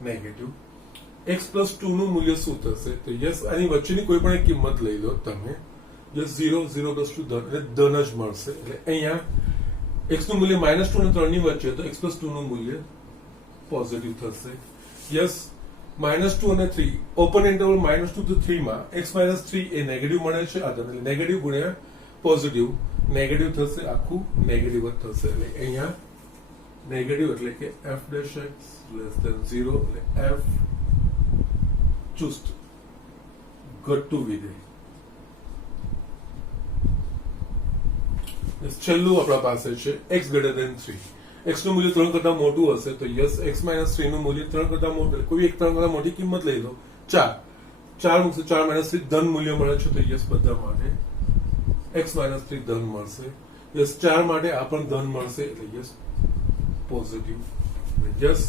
નેગેટિવ. x + 2 નું મૂલ્ય શું થશે? તો યસ, આની વચ્ચેની કોઈ પણ એક કિંમત લઈ લો તમે. યસ, 0 + 2 ધન, એટલે ધન જ મળશે. એટલે અહીંયા x નું મૂલ્ય -2 અને 3 ની વચ્ચે તો x + 2 નું મૂલ્ય પોઝિટિવ થશે. યસ, -2 અને 3 ઓપન ઇન્ટરવલ -2 to 3 માં x - 3 એ નેગેટિવ મળે છે. આ ધન એટલે નેગેટિવ ગુણ્યા પોઝિટિવ, નેગેટિવ થશે, આખું નેગેટિવ જ થશે. એટલે અહીંયા નેગેટિવ એટલે કે f' x < 0 એટલે f ચુસ્ત ઘટતું વિધેય. છેલ્લું આપણા પાસે છે x ગ્રેટર ધેન 3. x નું મૂલ્ય 3 કરતા મોટું હશે તો યસ x માઇનસ 3 નું મૂલ્ય 3 કરતા મોટું, કોઈ એક 3 કરતા મોટી કિંમત લઈ લો 4 મૂકશે, 4 માઇનસ 3 ધન મૂલ્ય મળે છે તો યસ બધા માટે x માઇનસ 3 ધન મળશે. યસ 4 માટે આ પણ ધન મળશે એટલે yes positive. Yes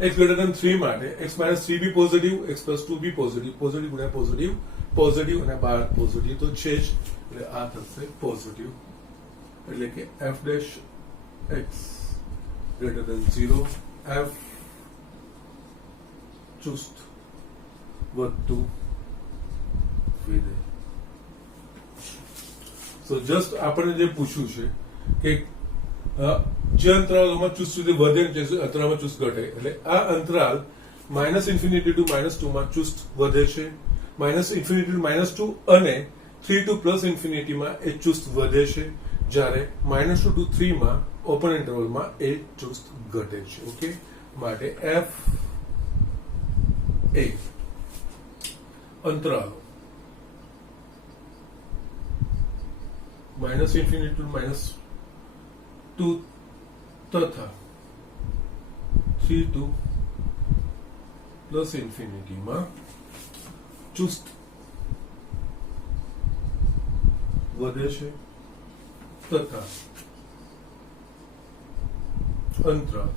x greater than 3 માટે x minus 3 be positive, x plus 2 be positive, positive ગુણ્યા પોઝિટિવ, પોઝિટિવ અને 12 પોઝિટિવ તો છે જ એટલે આ થશે પોઝિટિવ. એટલે કે f dash x greater than 0, f ચુસ્ત વધતું વિધેય. સો જસ્ટ આપણે જે પૂછ્યું છે કે જે અંતરાલોમાં ચુસ્ત વિધેય વધે ને જે અંતરાલમાં ચુસ્ત ઘટે, એટલે આ અંતરાલ -∞ to -2 માં ચુસ્ત વધે છે, -∞ to -2 અને 3 to +∞ માં એ ચુસ્ત વધે છે, જ્યારે -2 to 3 માં ઓપન ઇન્ટરવલમાં એ ચુસ્ત ઘટે છે. ઓકે, માટે f એ અંતરાલો -∞ to -2 તથા 3 to +∞ માં ચુસ્ત વધે છે તથા અંતરાલ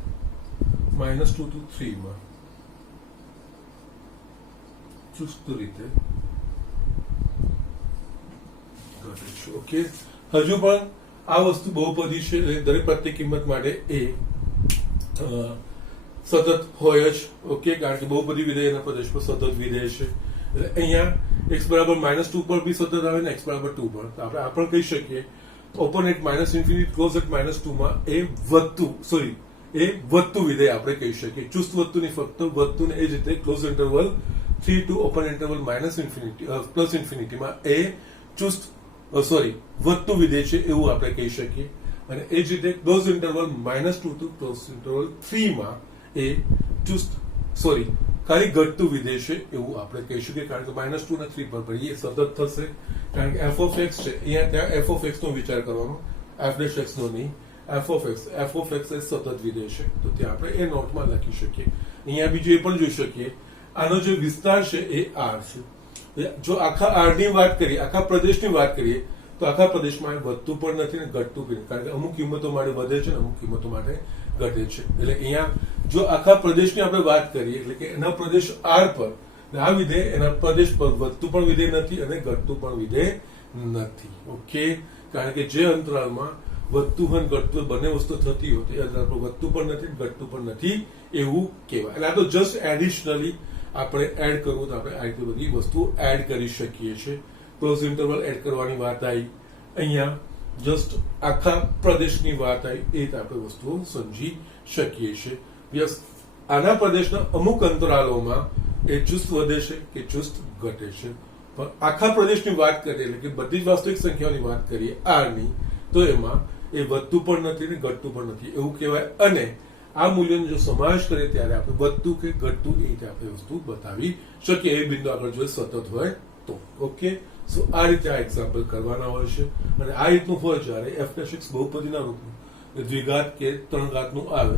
-2 to 3 માં ચુસ્ત રીતે ઘટે છે. ઓકે, હજુ પણ આ વસ્તુ બહુપદી છે, દરેક પ્રત્યેક કિંમત માટે એ સતત હોય જ. ઓકે, કારણ કે બહુપદી વિધેય એના પ્રદેશ પર સતત વિધેય છે. એટલે અહીંયા x બરાબર -2 પર બી સતત આવે ને x બરાબર 2 પર, તો આપણે આ પણ કહી શકીએ ઓપન એટ -∞ ક્લોઝ એટ -2 માં એ વધતું વિધેય આપણે કહી શકીએ. ચુસ્ત વધતું નહીં, ફક્ત વધતું ને એ જ રીતે close interval 3 to open interval -∞ +∞ માં એ ચુસ્ત વધતું વિધેય છે એવું આપણે કહી શકીએ. અને એ જ રીતે close interval -2 to close interval 3 માં એ ચુસ્ત ખાલી ઘટતું વિધેય છે એવું આપણે કહી શકીએ. કારણ કે -2 અને 3 પર એ સતત થશે, કારણ કે f of x છે, અહીંયા ત્યાં f of x નો વિચાર કરવાનો, f dash x નો નહીં. f of x એ સતત વિધેય છે, તો ત્યાં આપણે એ નોટમાં લખી શકીએ. અહીંયા બીજું એ પણ જોઈ શકીએ, આનો જે વિસ્તાર છે એ r છે. જો આખા r ની વાત કરીએ, આખા પ્રદેશની વાત કરીએ તો આખા પ્રદેશમાં વધતું પણ નથી ને ઘટતું પણ નથી, કારણ કે અમુક કિંમતો માટે વધે છે, અમુક કિંમતો માટે ઘટે છે. એટલે અહીંયા જો આખા પ્રદેશની આપણે વાત કરીએ, એટલે કે એના પ્રદેશ r પર આ વિધેય એના પ્રદેશ પર વધતું પણ વિધેય નથી અને ઘટતું પણ વિધેય નથી. ઓકે, કારણ કે જે અંતરાલમાં વધતું હોય ઘટતું બંને વસ્તુ થતી હોય એ અંતરાલ પર વધતું પણ નથી ઘટતું પણ નથી એવું કહેવાય. એટલે આ તો જસ્ટ એડિશનલી આપણે એડ કરવું તો આપણે આ રીતે બધી વસ્તુઓ એડ કરી શકીએ છીએ. ક્લોઝ ઇન્ટરવલ એડ કરવાની વાત આવી, અહીંયા જસ્ટ આખા પ્રદેશની વાત આવી, એ રીતે આપણે વસ્તુઓ સમજી શકીએ છીએ. યસ, આના પ્રદેશના અમુક અંતરાલોમાં એ ચુસ્ત વધે છે કે ચુસ્ત ઘટે છે, પણ આખા પ્રદેશની વાત કરીએ એટલે કે બધી જ વાસ્તવિક સંખ્યાઓની વાત કરીએ r ની, તો એમાં એ વધતું પણ નથી ને ઘટતું પણ નથી એવું કહેવાય. અને આ મૂલ્યનો જો સમાવેશ કરીએ ત્યારે આપણે વધતું કે ઘટતું એ રીતે આપણે વસ્તુ બતાવી શકીએ, એ બિંદુ આગળ જો સતત હોય તો. ઓકે, સો આ રીતે આ એક્ઝામ્પલ કરવાના હોય છે. અને આ રીતનું હોય જ્યારે f dash x બહુપદીના રૂપનું દ્વિઘાત કે ત્રણ ઘાતનું આવે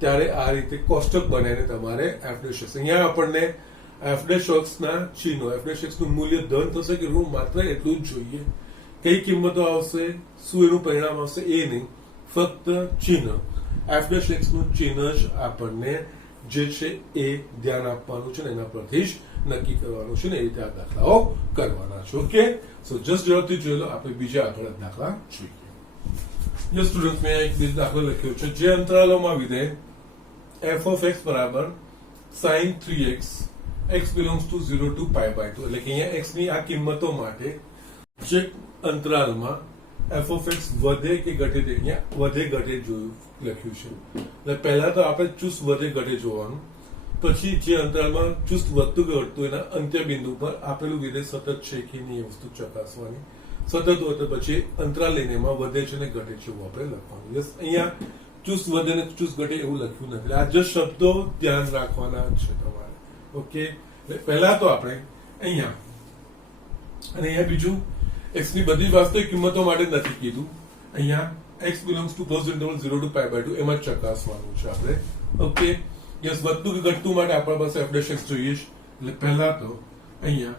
ત્યારે આ રીતે કોષ્ટક બનાવીને તમારે f dash x, અહીંયા આપણને f dash x ના ચિહ્નો, f dash x નું મૂલ્ય ધન થશે કે ઋણ માત્ર એટલું જ જોઈએ. કઈ કિંમતો આવશે, શું એનું પરિણામ આવશે એ નહીં, ફક્ત ચિહ્ન f dash x નું ચિહ્ન જ આપણને જે છે એ ધ્યાન આપવાનું છે ને એના પરથી જ નક્કી કરવાનું છે ને એ રીતે આ દાખલાઓ કરવાના છે. ઓકે, સો જસ્ટ ઝડપથી જોઈ લો, આપણે બીજા આગળ દાખલા જોઈએ. યસ સ્ટુડન્ટ, મેં એક બીજો દાખલો લખ્યો છે. જે અંતરાલોમાં વિધેય f of x બરાબર sin 3x x belongs to 0 to pi by 2, એટલે કે અહીંયા x ની આ કિંમતો માટે જે અંતરાલમાં f of x વધે કે ઘટે, અહીંયા વધે ઘટે જોયું લખ્યું છે. એટલે પહેલા તો આપણે ચુસ્ત વધે ઘટે જોવાનું, પછી જે અંતરાલમાં ચુસ્ત વધતું કે ઘટતું એના અંત્ય બિંદુ પર આપેલું વિધેય સતત છે કે નહીં એ વસ્તુ ચકાસવાની. સતત હોય તો પછી અંતરાલ લઈને એમાં વધે છે ને ઘટે છે એવું આપણે લખવાનું. યસ, અહીંયા ચુસ્ત વધે ને ચુસ્ત ઘટે એવું લખ્યું નથી. આ જે શબ્દો ધ્યાન રાખવાના છે તમારે. ઓકે, પહેલા તો આપણે અહીંયા અને અહીંયા બીજું x ની બધી વાસ્તવિક કિંમતો માટે નથી કીધું, અહીંયા x belongs to closed interval 0 to pi by 2 એમાં જ ચકાસવાનું છે આપણે. ઓકે, યસ, વધતું કે ઘટતું માટે આપણા પાસે f dash x જોઈએ છે. એટલે પહેલા તો અહીંયા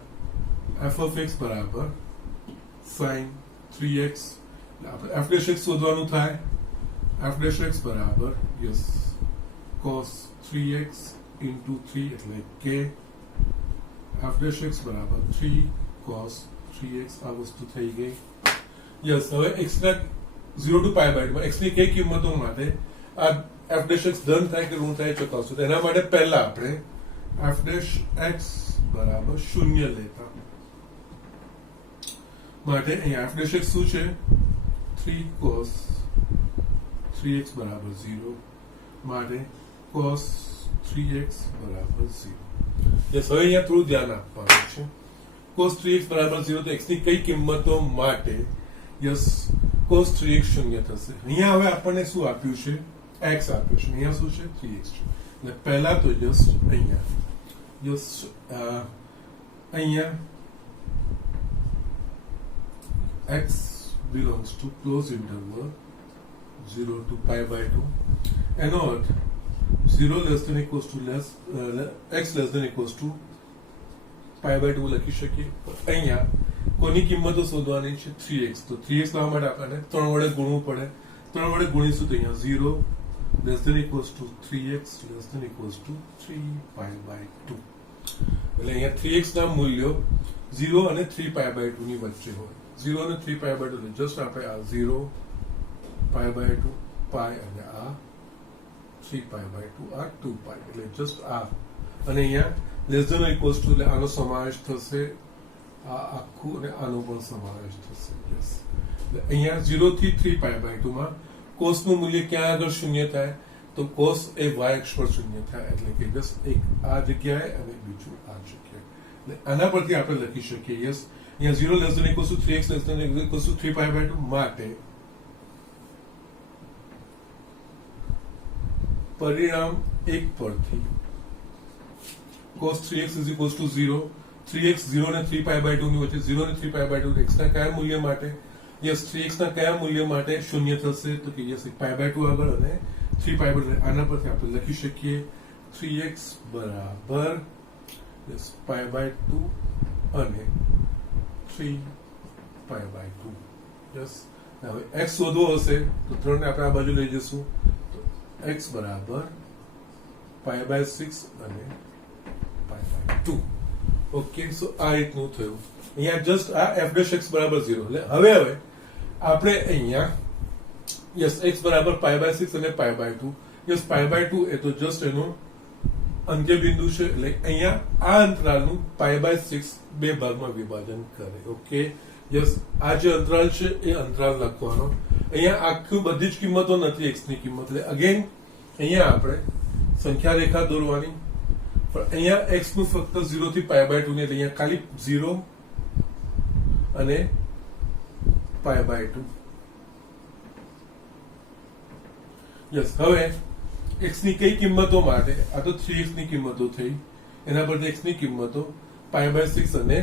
f of x બરાબર sin 3x, આપણે f dash x શોધવાનું થાય. f dash x બરાબર યસ cos 3x into 3 એટલે k. f dash x બરાબર 3 cos 3x આ વસ્તુ થઈ ગઈ. યસ, હવે x ના 0 to pi by 2 x ની કઈ કિંમતો માટે આ f dash x ધન થાય કે ઋણ થાય ચકાવશું. એના માટે પહેલા આપણે f dash x બરાબર 0 લેતા માટે અહીંયા f dash x શું છે 3 cos 3x બરાબર 0 માટે cos 3x બરાબર 0. યસ, હવે અહીંયા થોડું ધ્યાન આપવાનું છે. cos 3x બરાબર 0 તો x ની કઈ કિંમતો માટે યસ cos 3x શૂન્ય થશે. અહીંયા હવે આપણને શું આપ્યું છે x આપ્યું છે, અહીંયા શું છે 3x છે. એટલે પહેલા તો જસ્ટ અહીંયા x belongs to closed interval 0 to pi by 2 એનો અર્થ 0 less than equals to x less than equals to pi by 2 લખી શકીએ. અહીંયા કોની કિંમતો શોધવાની છે 3x. તો 3x લાવવા માટે આપણને 3 વડે ગુણવું પડે. 3 વડે ગુણીશું તો અહીંયા 0 less than equals to 3x less than equals to 3 pi by 2. એટલે અહીંયા 3x ના મૂલ્યો 0 અને 3 pi by 2 ની વચ્ચે હોય. 0 અને 3 pi by 2 એટલે જસ્ટ આપણે આ 0 pi by 2 pi અને આ 3 pi by 2 આ 2 pi એટલે જસ્ટ આ અને અહીંયા લેસ ધેન ઇક્વલ્સ ટુ એટલે આનો સમાવેશ થશે, આ આખું અને આનો પણ સમાવેશ થશે. યસ, એટલે અહીંયા 0 થી 3 pi by 2 માં cos નું મૂલ્ય ક્યાં આગળ શૂન્ય થાય તો cos એ y અક્ષ પર શૂન્ય થાય. એટલે કે જસ્ટ એક આ જગ્યાએ અને બીજું આ જગ્યાએ. એટલે આના પરથી આપણે લખી શકીએ યસ અહીંયા 0 less than equals to 3x less than equals to 3 pi by 2 માટે પરિણામ 1 પરથી cos 3x is equals to 0, 3x 0 અને 3 pi by 2 ની વચ્ચે 0 અને 3 pi by 2 x ના કયા મૂલ્ય માટે યસ 3x ના કયા મૂલ્ય માટે શૂન્ય થશે તો કે યસ pi by 2 આગળ અને 3 pi by 2 આના પરથી આપણે લખી શકીએ 3x બરાબર યસ pi by 2 અને 3 pi by 2. યસ, હવે x શોધવો હશે તો 3 ને આપણે આ બાજુ લઈ જશું તો x બરાબર pi by 6 અને pi by 2. ઓકે, સો આ રીતનું થયું. અહીંયા જસ્ટ આ f dash x બરાબર 0 એટલે હવે આપણે અહીંયા યસ x બરાબર pi by 6 અને pi by 2 yes pi by 2 એ તો જસ્ટ એનો અંત્ય બિંદુ છે. એટલે અહીંયા આ અંતરાલનું pi by 6 બે ભાગમાં વિભાજન કરે. ઓકે, યસ, આ જે અંતરાલ છે એ અંતરાલ લખવાનો. અહીંયા આખું બધી જ કિંમતો નથી x ની કિંમત. એટલે અગેન અહીંયા આપણે સંખ્યા રેખા દોરવાની પણ અહીંયા x નું ફક્ત 0 થી pi by 2 ને અહીંયા ખાલી 0 અને pi by 2. યસ, હવે x ની કઈ કિંમતો માટે આ તો 3x ની કિંમતો થઈ એના પરથી x ની કિંમતો pi by 6 અને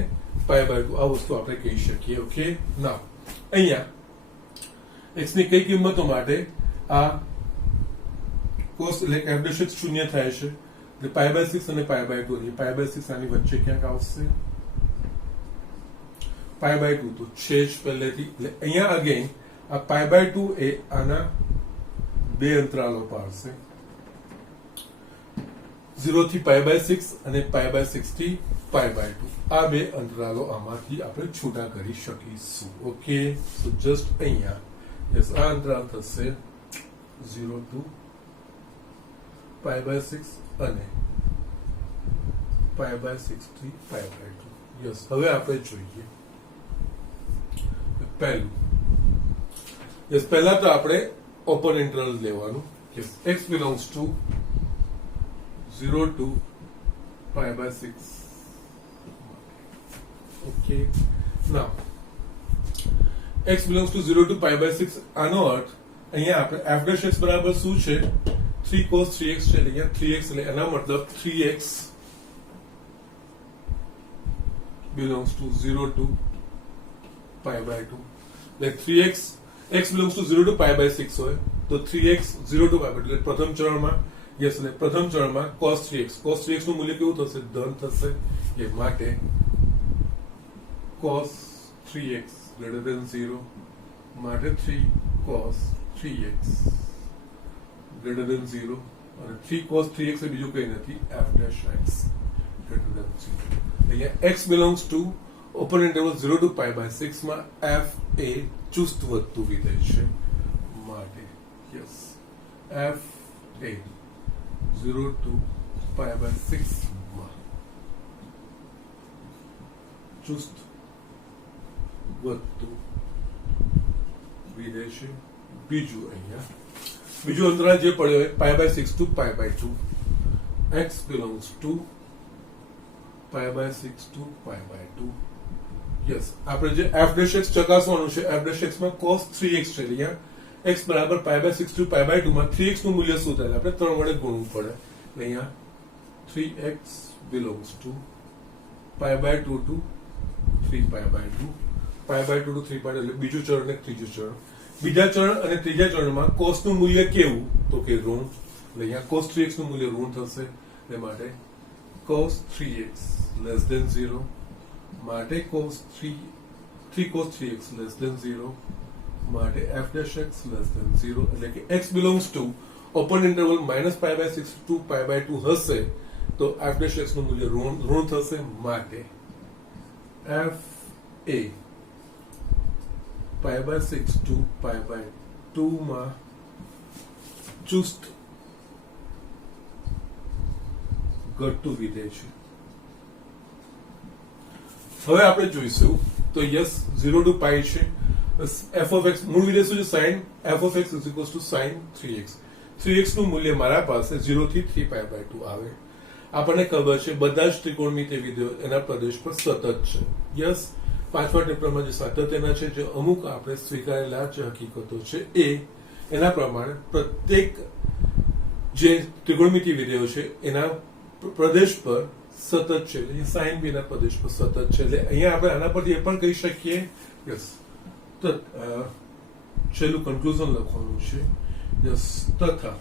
pi by 2 આ વસ્તુ આપણે કહી શકીએ. ઓકે, નાઉ અહીંયા x ની કઈ કિંમતો માટે આ cos એટલે f dash x શૂન્ય થાય છે એટલે pi by 6 અને pi by 2 pi by 6 આની વચ્ચે ક્યાંક આવશે pi by 2 તો છે જ પહેલેથી. એટલે અહીંયા અગેન આ pi by 2 એ આના બે અંતરાલો પાડશે 0 થી pi by 6 અને pi by 6 થી pi by 2 આ બે અંતરાલો આમાંથી આપણે છૂટા કરી શકીશું. ઓકે, સો જસ્ટ અહીંયા યસ આ અંતરાલ થશે 0 to pi by 6 અને pi by 6 થી pi by 2. યસ, હવે આપણે જોઈએ પહેલું યસ પહેલા તો આપણે ઓપન ઇન્ટરવલ લેવાનું. Yes, x belongs to 0 to pi by 6. Okay, now x belongs to 0 to pi by 6 આનો અર્થ અહીંયા આપણે f dash x બરાબર શું છે 3 cos 3x છે. અહીંયા 3x એટલે એના મતલબ 3x belongs to 0 to pi by 2. એટલે 3x x belongs to 0 to pi by 6 હોય તો 3x 0 ટુ પાઈ એટલે પ્રથમ ચરણમાં યસ એટલે પ્રથમ ચરણમાં cos 3x નું મૂલ્ય કેવું થશે ધન થશે એ માટે cos 3x greater than 0 માટે 3 cos 3x greater than 0 અને 3 cos 3x એ બીજું કંઈ નથી f dash x greater than 0 અહીંયા x belongs to open interval 0 to pi by 6 માં f એ ચુસ્ત વધતું વિધેય છે માટે yes f A 0 to pi by 6 માં ચુસ્ત વધતું વિધેય છે બીજું અંતરાલ જે પડ્યો હોય pi by 6 to pi by 2 x belongs to pi by 6 to pi by 2 yes આપણે જે f dash x ચકાસવાનું છે f dash x માં cos 3x છે અહીંયા x બરાબર pi by 6 to pi by 2 માં 3x નું મૂલ્ય શું થાય આપણે 3 વડે ગુણવું પડે અહીંયા 3x belongs to pi by 2 to 3 pi by 2 pi by 2 to 3 pi એટલે બીજું ચરણ અને ત્રીજું ચરણ બીજા ચરણ અને ત્રીજા ચરણમાં cos નું મૂલ્ય કેવું તો કે ઋણ એટલે અહીંયા cos 3x નું મૂલ્ય ઋણ થશે એ માટે cos 3x less than 0 માટે cos 3 cos 3x less than 0 માટે f dash x less than 0 એટલે કે x belongs to open interval minus pi by 6 to pi by 2 હશે તો f dash x નું મૂલ્ય ઋણ થશે માટે f a pi by 6 to pi by 2 માં ચુસ્ત ઘટતું વિધેય છે હવે આપણે જોઈશું તો યસ 0 ટુ પાઈ છે f of x મૂળ વિધેય શું છે sin f of x is equals to sin 3x 3x નું મૂલ્ય મારા પાસે 0 થી 3 પાઈ બાય 2 આવે આપણને ખબર છે બધા જ ત્રિકોણમિતિય વિધેયો એના પ્રદેશ પર સતત છે યસ પાંચમા ટિપ્પણીમાં જે સાતત્યના છે જે અમુક આપણે સ્વીકારેલા જે હકીકતો છે એના પ્રમાણે પ્રત્યેક જે ત્રિકોણમિતિય વિધેયો છે એના પ્રદેશ પર સતત છે એટલે સાઇન બી ના પ્રદેશ પર સતત છે એટલે અહીંયા આપણે આના પરથી એ પણ કહી શકીએ યસ તો છેલ્લું કન્ક્લુઝન લખવાનું છે યસ તથા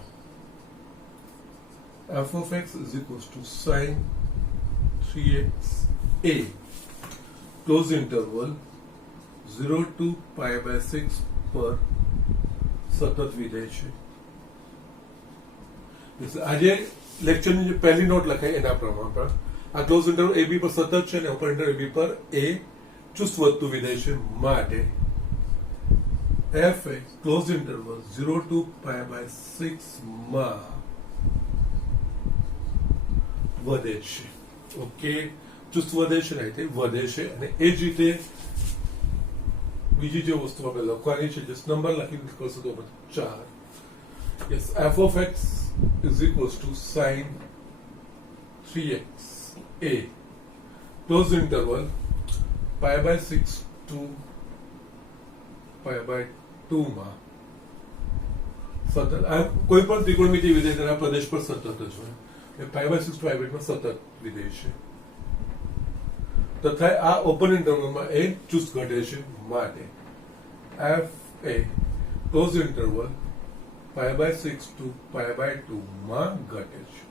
f of x is equals to sin 3x a close interval 0 to pi by 6 પર સતત વિધેય છે આજે લેક્ચરની જે પહેલી નોટ લખાઈ એના પ્રમાણે પણ આ ક્લોઝ ઇન્ટરવલ ab પર સતત છે અને ઓપન ઇન્ટરવલ ab પર a ચુસ્ત વધતું વિધેય છે માટે f એ close interval 0 to pi by 6 માં વધે છે ઓકે ચુસ્ત વધે છે ને તે વધે છે અને એ જ રીતે બીજી જે વસ્તુ આપણે લખવાની છે જસ્ટ નંબર લખી કરશો તો 4 yes f of x is equals to sin 3x a close interval pi by 6 to pi by 2 માં સતત કોઈ પણ ત્રિકોણમિતિય વિધેય તેના પ્રદેશ પર સતત જ હોય pi by 6 to pi by 2 માં સતત વિધેય છે તથા આ ઓપન ઇન્ટરવલમાં એ ચુસ્ત ઘટે છે માટે f એ close interval pi by 6 to pi by 2 માં ઘટે છે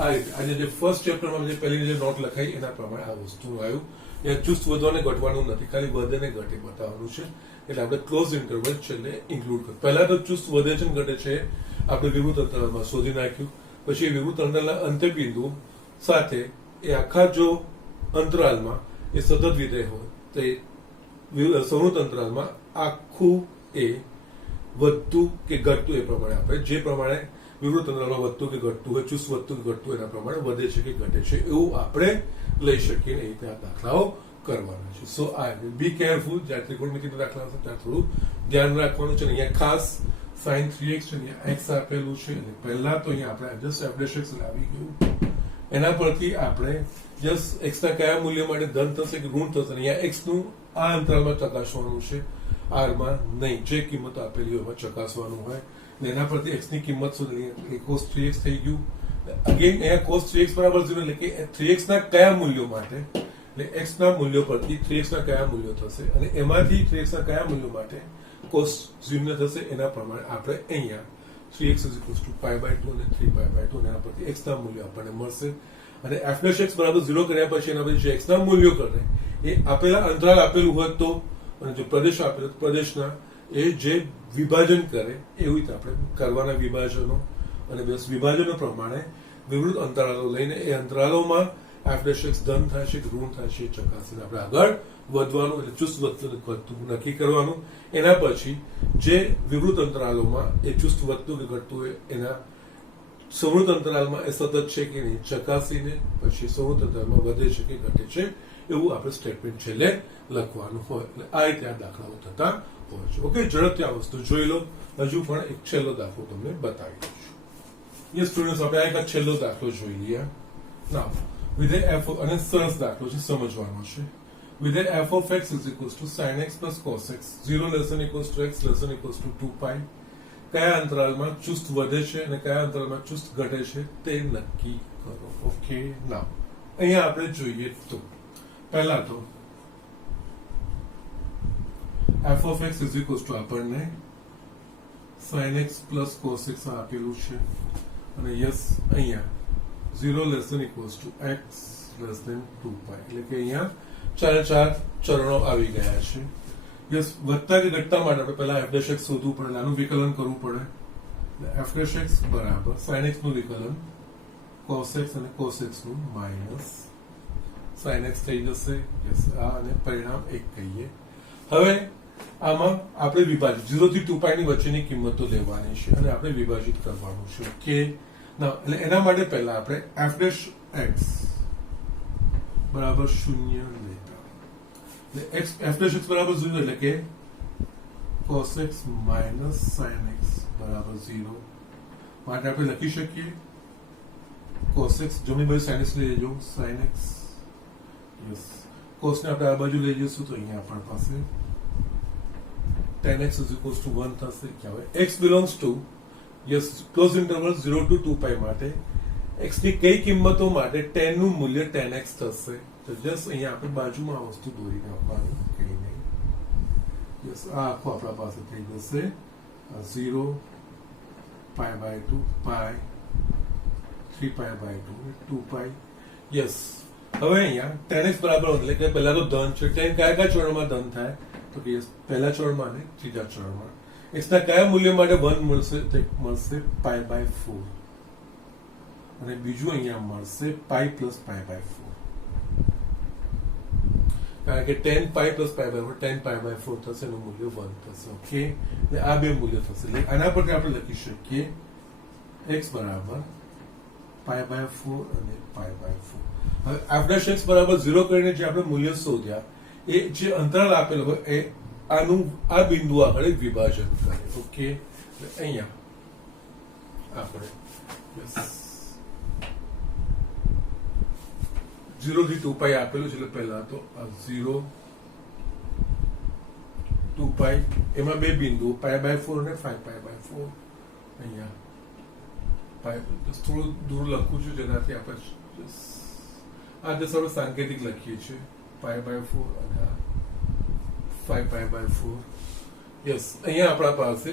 આજે જે ફર્સ્ટ ચેપ્ટરમાં જે પહેલી જે નોટ લખાઈ એના પ્રમાણે આ વસ્તુ આવ્યું એ ચુસ્ત વધવાને ઘટવાનું નથી ખાલી વધે ને ઘટે બતાવવાનું છે એટલે આપણે ક્લોઝ ઇન્ટરવલ છેલ્લે ઇન્ક્લુડ કર્યું પહેલા તો ચુસ્ત વધે છે ને ઘટે છે આપણે વિવૃત અંતરાલમાં શોધી નાખ્યું પછી વિવૃત અંતરાલના અંત્યબિંદુ સાથે એ આખા જો અંતરાલમાં એ સતત વિધેય હોય તો એ સંવૃત અંતરાલમાં આખું એ વધતું કે ઘટતું એ પ્રમાણે આપણે જે પ્રમાણે વિવૃત અંતરાલમાં વધતું કે ઘટતું હોય ચુસ્ત વધતું કે ઘટતું એના પ્રમાણે વધે છે કે ઘટે છે એવું આપણે લઈ શકીએ એ રીતે આ દાખલાઓ કરવાના છે સો આ બી કેરફુલ જ્યારે ત્રિકોણમિતિના દાખલા હશે ત્યાં થોડું ધ્યાન રાખવાનું છે અહીંયા ખાસ sin 3x છે અહીંયા x આપેલું છે અને પહેલા તો અહીંયા આપણે જસ્ટ f dash x લાવી ગયું એના પરથી આપણે જસ્ટ x ના કયા મૂલ્ય માટે ધન થશે કે ઋણ થશે અહીંયા x નું આ અંતરાલમાં ચકાસવાનું છે r માં નહીં જે કિંમત આપેલી હોય એમાં ચકાસવાનું હોય અને એના પરથી x ની કિંમત શું cos 3x થઈ ગયું અગેન અહીંયા cos 3x બરાબર 0 એટલે કે 3x ના કયા મૂલ્યો માટે એટલે x ના મૂલ્યો પરથી 3x ના કયા મૂલ્યો થશે અને એમાંથી 3x ના કયા મૂલ્યો માટે cos 0 થશે એના પ્રમાણે આપણે અહીંયા 3x = π/2 અને 3π/2 એના પરથી x ના મૂલ્યો આપણને મળશે અને f' બરાબર 0 કર્યા પછી એના પછી જે x ના મૂલ્યો કરે એ આપેલા અંતરાલ આપેલું હોય તો અને જો પ્રદેશ આપેલો તો પ્રદેશના એ જે વિભાજન કરે એવી રીતે આપણે કરવાના વિભાજનો અને બસ વિભાજનો પ્રમાણે વિવૃત અંતરાલો લઈને એ અંતરાલોમાં f' ધન થાય છે કે ઋણ થાય છે ચકાસીને આપણે આગળ વધવાનું એટલે ચુસ્ત વધતું નક્કી કરવાનું એના પછી જે વિવૃત અંતરાલોમાં એ ચુસ્ત વધતું કે ઘટતું હોય એના સંવૃત અંતરાલમાં એ સતત છે કે નહીં ચકાસીને પછી સંવૃત અંતરાલમાં વધે છે કે ઘટે છે એવું આપણે સ્ટેટમેન્ટ છેલ્લે લખવાનું હોય એટલે આ રીતે આ દાખલાઓ થતા હોય છે ઓકે ઝડપથી આ વસ્તુ જોઈ લો હજુ પણ એક છેલ્લો દાખલો તમને બતાવી દઉં છું યસ સ્ટુડન્ટ્સ આપણે આ એક છેલ્લો દાખલો જોઈ લઈએ ના વિધેય f અને સરસ દાખલો છે સમજવાનો છે વિધેય f of x = sin x plus cos x 0 ≤ x ≤ 2π કયા અંતરાલમાં ચુસ્ત વધે છે અને કયા અંતરાલમાં ચુસ્ત ઘટે છે તે નક્કી કરો ઓકે નાઉ અહીંયા આપણે જોઈએ તો પહેલા તો f of x = આપણને sin x plus cos x આપેલું છે અને યસ અહીંયા 0 ≤ x < 2π એટલે કે અહીંયા ચાર ચરણો આવી ગયા છે યસ વધતા કે ઘટતા માટે આપણે પહેલા f' શોધવું પડે આનું વિકલન કરવું પડે f' બરાબર sin x નું વિકલન cos x અને cos x નું માઇનસ sin x થઈ જશે યસ આ અને પરિણામ 1 કહીએ હવે આમાં આપણે વિભાજિત 0 થી 2π ની વચ્ચેની કિંમતો લેવાની છે અને આપણે વિભાજિત કરવાનું છે ઓકે ના એટલે એના માટે પહેલા આપણે f' બરાબર 0 લેતા એટલે f' બરાબર 0 એટલે કે cos x minus sin x બરાબર 0 માટે આપણે લખી શકીએ cos x જમણી બાજુ sin x લઈ લેજો sin x યસ cos ને આપણે આ બાજુ લઈ જઈશું તો અહીંયા આપણી પાસે tan x = 1 થશે કે હવે x belongs to yes close interval 0 to 2π માટે x ની કઈ કિંમતો માટે tan નું મૂલ્ય tan x થશે તો જસ્ટ અહીંયા આપણે બાજુમાં આ વસ્તુ દોરી નાખવાની કઈ નહીં યસ આ આખો આપણા પાસે થઈ જશે 0 π/2 π 3π/2 2π યસ હવે અહીંયા tan x બરાબર એટલે કે પહેલા તો ધન છે tan કયા ચરણમાં ધન થાય તો કે યસ પહેલા ચરણમાં અને ત્રીજા ચરણમાં x ના કયા મૂલ્ય માટે 1 મળશે તે મળશે π/4 અને બીજું અહીંયા મળશે π + π/4 કારણ કે tan π + π/4 tan π/4 થશે એનું મૂલ્ય 1 થશે ઓકે એટલે આ બે મૂલ્ય થશે એટલે આના પરથી આપણે લખી શકીએ x બરાબર π/4 અને π/4 હવે f' બરાબર 0 કરીને જે આપણે મૂલ્ય શોધ્યા એ જે અંતરાલ આપેલો હોય એ આનું આ બિંદુ આગળ વિભાજન કરે ઓકે અહીંયા આપણે 0 થી 2π આપેલું છે એટલે પહેલા તો 0 2π એમાં બે બિંદુ π/4 અને 5π/4 અહીંયા થોડું દૂર લખું છું જેનાથી આપણે આ જે સર્વ સાંકેતિક લખીએ છીએ π/4 અને 5π/4 યસ અહીંયા આપણા પાસે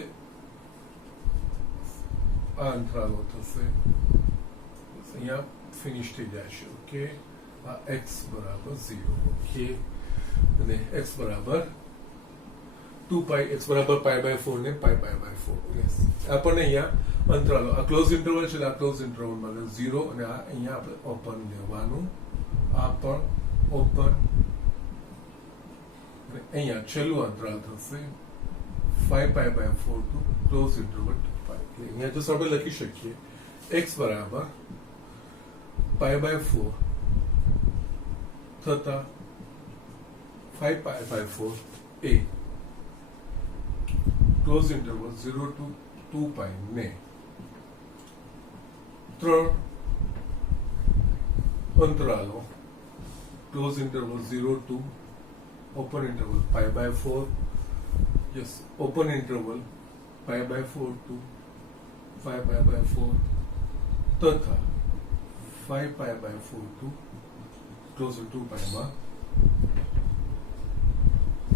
આ અંતરાલો થશે અહીંયા ફિનિશ થઈ જાય છે ઓકે આ x બરાબર 0 ઓકે અને x બરાબર 2π x બરાબર π/4 ને π/4 યસ આપણને અહીંયા અંતરાલો આ ક્લોઝ ઇન્ટરવલ છે આ ક્લોઝ ઇન્ટરવલ માં 0 અને આ અહીંયા આપણે ઓપન લેવાનું આ પણ ઓપન અહીંયા છેલ્લું અંતરાલ થશે 5π/4 ટુ ક્લોઝ ઇન્ટરવલ 2π અહીંયા જો આપણે લખી શકીએ x બરાબર π/4 થતા 5π/4 એ ક્લોઝ ઇન્ટરવલ 0 to 2π ને 3 અંતરાલો close interval 0 to open interval π/4 yes open interval π/4 to 5π/4 તથા 5π/4 to close to 2π માં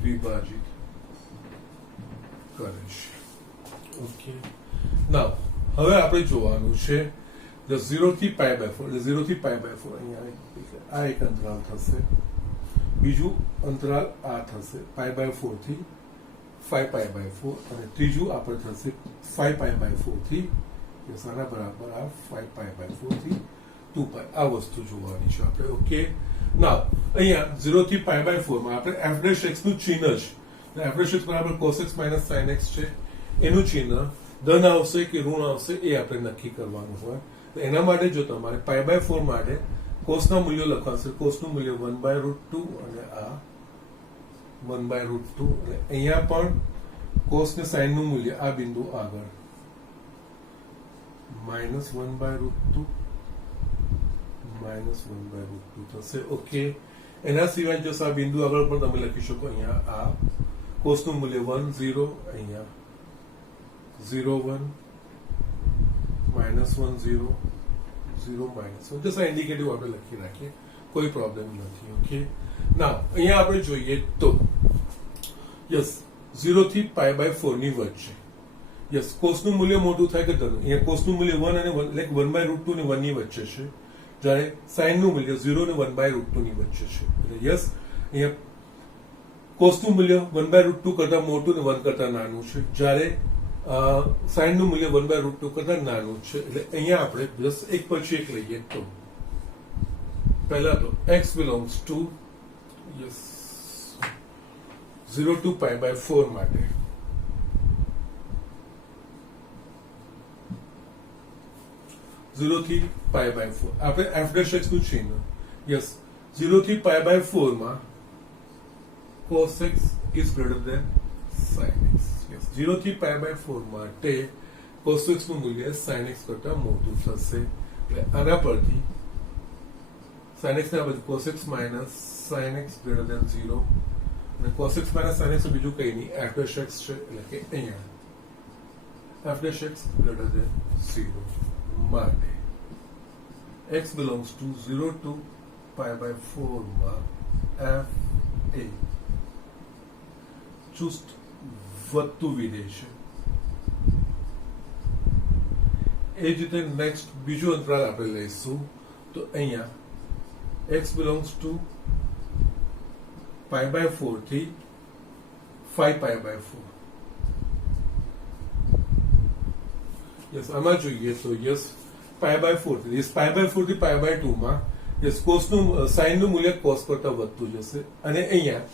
વિભાજિત કરે છે. ઓકે, નાવ હવે આપણે જોવાનું છે 0 થી પાઈ બાય 4, એટલે 0 થી પાઈ બાય 4 અહીંયા આ એક અંતરાલ થશે, બીજું અંતરાલ આ થશે પાઈ બાય 4 થી 5 પાઈ બાય 4, અને ત્રીજું આપણે થશે 5 પાઈ બાય 4 થી આના બરાબર આ 5 પાઈ બાય 4 થી 2 પાઈ. આ વસ્તુ જોવાની છે આપણે. ઓકે, નાવ અહીંયા 0 થી પાઈ બાય 4 માં આપણે f ડેશ x નું ચિહ્ન છે, f ડેશ x બરાબર cos x minus sin x છે, એનું ચિહ્ન ધન આવશે કે ઋણ આવશે એ આપણે નક્કી કરવાનું હોય. તો એના માટે જો તમારે પાઈ બાય 4 માટે કોસના મૂલ્યો લખવાશે, કોસનું મૂલ્ય 1/√2 અને આ 1/√2, અને અહીંયા પણ કોસ ને સાઇન નું મૂલ્ય આ બિંદુ આગળ -1/√2 -1/√2 થશે. ઓકે, એના સિવાય જો આ બિંદુ આગળ પણ તમે લખી શકો, અહીંયા આ કોસનું મૂલ્ય 1 0, અહીંયા 0 1 -1 0 0 -1, જस्ट આ ઇન્ડિકેટિવ આપણે લખી રાખીએ, કોઈ પ્રોબ્લેમ નથી. ઓકે, નાવ અહીંયા આપણે જોઈએ તો યસ 0 થી પાઈ બાય 4 ની વચ્ચે યસ કોસનું મૂલ્ય મોટું થાય કે ધન, અહીંયા કોસનું મૂલ્ય 1 અને 1 લાઈક 1/√2 ને 1 ની વચ્ચે છે, જ્યારે સાઇન નું મૂલ્ય 0 ને 1/√2 ની વચ્ચે છે. એટલે યસ અહીંયા કોસનું મૂલ્ય 1/√2 કરતા મોટું ને 1 કરતા નાનું છે, જ્યારે સાઇન નું મૂલ્ય 1/√2 કરતા નાનું છે. એટલે અહીંયા આપણે જસ્ટ એક પછી એક લઈએ તો પહેલા તો x belongs to yes 0 to pi by 4 માટે થી પાઈ બાય 4 આપણે f ડેશ x નું ચિહ્ન યસ 0 થી પાઈ બાય 4 માં cos x is greater than sin x. Yes 0 થી પાઈ બાય 4 માટે cos x નું મૂલ્ય sin x કરતા મોટું થશે. એટલે આના પરથી sin x ના બદલે cos x minus sin x greater than 0, અને cos x minus sin x બીજું કઈ નહીં f dash x છે, એટલે કે અહીંયા f dash x greater than 0 માટે x belongs to 0 to pi by 4 માં f a ચુસ્ત વધતું વિધેય છે. એ જ રીતે નેક્સ્ટ બીજું અંતરાલ આપણે લઈશું, તો અહીંયા x belongs to pi by 4 થી 5 pi by 4. યસ આમાં જોઈએ તો યસ પાઈ બાય 4 થી યસ પાઈ બાય 4 થી પાઈ બાય 2 માં યસ કોસનું સાઇન નું મૂલ્ય કોસ કરતા વધતું જશે, અને અહીંયા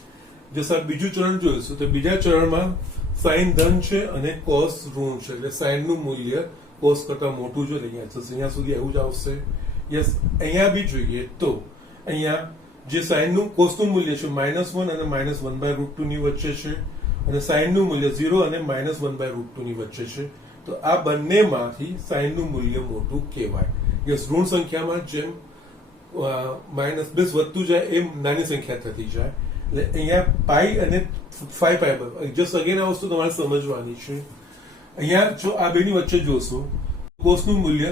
જો સર બીજું ચરણ જોઈશું તો બીજા ચરણમાં સાઇન ધન છે અને કોસ ઋણ છે, એટલે સાઇન નું મૂલ્ય કોસ કરતા મોટું છે, અહીંયા જશે, અહીંયા સુધી એવું જ આવશે. યસ અહીંયા બી જોઈએ તો અહીંયા જે સાઇન નું કોસનું મૂલ્ય છે -1 અને -1/√2 ની વચ્ચે છે, અને સાઇન નું મૂલ્ય 0 અને -1/√2 ની વચ્ચે છે. તો આ બંનેમાંથી સાઇન નું મૂલ્ય મોટું કહેવાય. યસ ઋણ સંખ્યામાં જેમ માઇનસ બેસ વધતું જાય એમ નાની સંખ્યા થતી જાય. એટલે અહીંયા પાઈ અને 5 પાઈ જસ્ટ અગેન આ વસ્તુ તમારે સમજવાની છે. અહીંયા જો આ બેની વચ્ચે જોશો કોસનું મૂલ્ય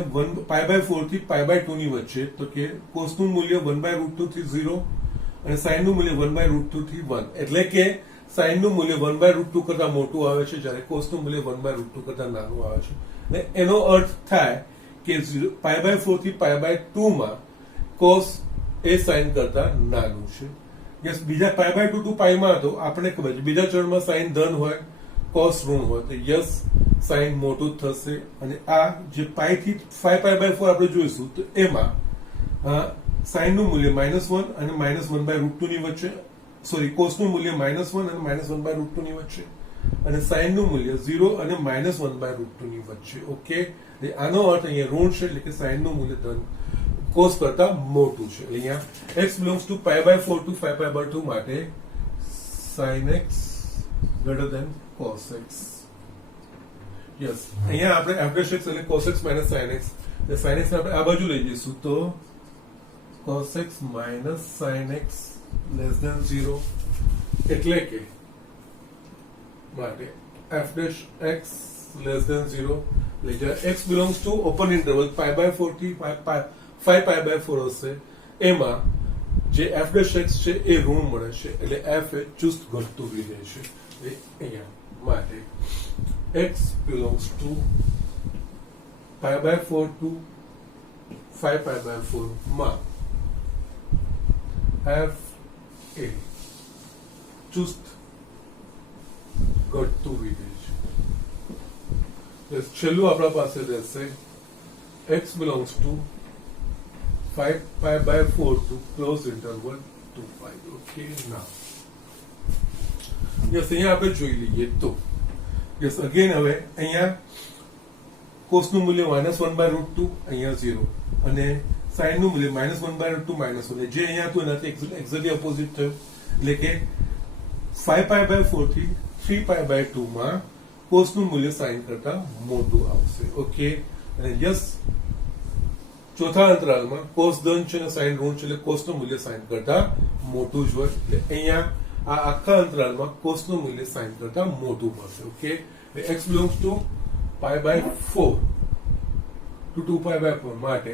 પાઈ બાય 4 થી પાઈ બાય 2 ની વચ્ચે, તો કે કોસનું મૂલ્ય 1/√2 થી 0 અને સાઇન નું મૂલ્ય 1/√2 થી 1, એટલે કે સાઇન નું મૂલ્ય 1/√2 કરતા મોટું આવે છે, જ્યારે કોસ નું મૂલ્ય 1/√2 કરતા નાનું આવે છે. અને એનો અર્થ થાય કે પાઈ બાય 4 થી પાઈ બાય 2 માં કોસ એ સાઇન કરતા નાનું છે. યસ બીજા પાઈ બાય 2 ટુ પાઈ માં તો આપણે ખબર છે બીજા ચરણમાં સાઇન ધન હોય કોસ ઋણ હોય, તો યસ સાઇન મોટું થશે. અને આ જે પાઈ થી 5 પાઈ બાય 4 આપણે જોઈશું તો એમાં સાઇન નું મૂલ્ય -1 અને -1/√2 ની વચ્ચે, સોરી કોસનું મૂલ્ય -1 અને -1/√2 ની વચ્ચે, અને સાઇન નું મૂલ્ય 0 અને -1/√2 ની વચ્ચે. ઓકે, આનો અર્થ અહીંયા ઋણ છે, એટલે કે સાઇન નું મૂલ્ય ધન કોસ કરતા મોટું છે. અહીંયા x belongs to pi by 4 to 5 pi by 2 માટે sin x greater than cos x. Yes અહીંયા આપણે f dash x એટલે cos x minus sin x, એટલે sin x ને આપણે આ બાજુ લઈ જઈશું તો cos x minus sin x less than 0, એટલે કે માટે f dash x less than 0, એટલે જ્યારે x belongs to open interval pi by 4 થી 5 pi by 4 હશે, એમાં જે એફ ડેશ એક્સ છે એ ઋણ મળે છે, એટલે એફ એ ચુસ્ત ઘટતું વિધેય છે. એ અહીંયા માટે એક્સ બિલોંગ્સ ટુ π/4 ટુ 5π/4 માં એફ એ ચુસ્ત ઘટતું વિધેય છે. છેલ્લું આપણા પાસે રહેશે x belongs to 5π/4 to close interval 2π. Okay, now yes, અહીંયા આપણે જોઈ લઈએ તો yes again હવે અહીંયા cos નું મૂલ્ય -1/√2 અહીંયા 0 અને sin નું મૂલ્ય -1/√2 -1, જે અહીંયા હતું એનાથી એક્ઝેક્ટલી ઓપોઝિટ થયું, એટલે કે 5π/4 થી 3π/2 માં cos નું મૂલ્ય sin કરતા મોટું આવશે. ઓકે, અને યસ ચોથા અંતરાલમાં cos ધન છે અને sin ઋણ છે, એટલે cos નું મૂલ્ય sin કરતા મોટું જ હોય, એટલે અહીંયા આ આખા અંતરાલમાં cos નું મૂલ્ય sin કરતા મોટું મળશે. Okay, x belongs to π/4 to 2π/4 માટે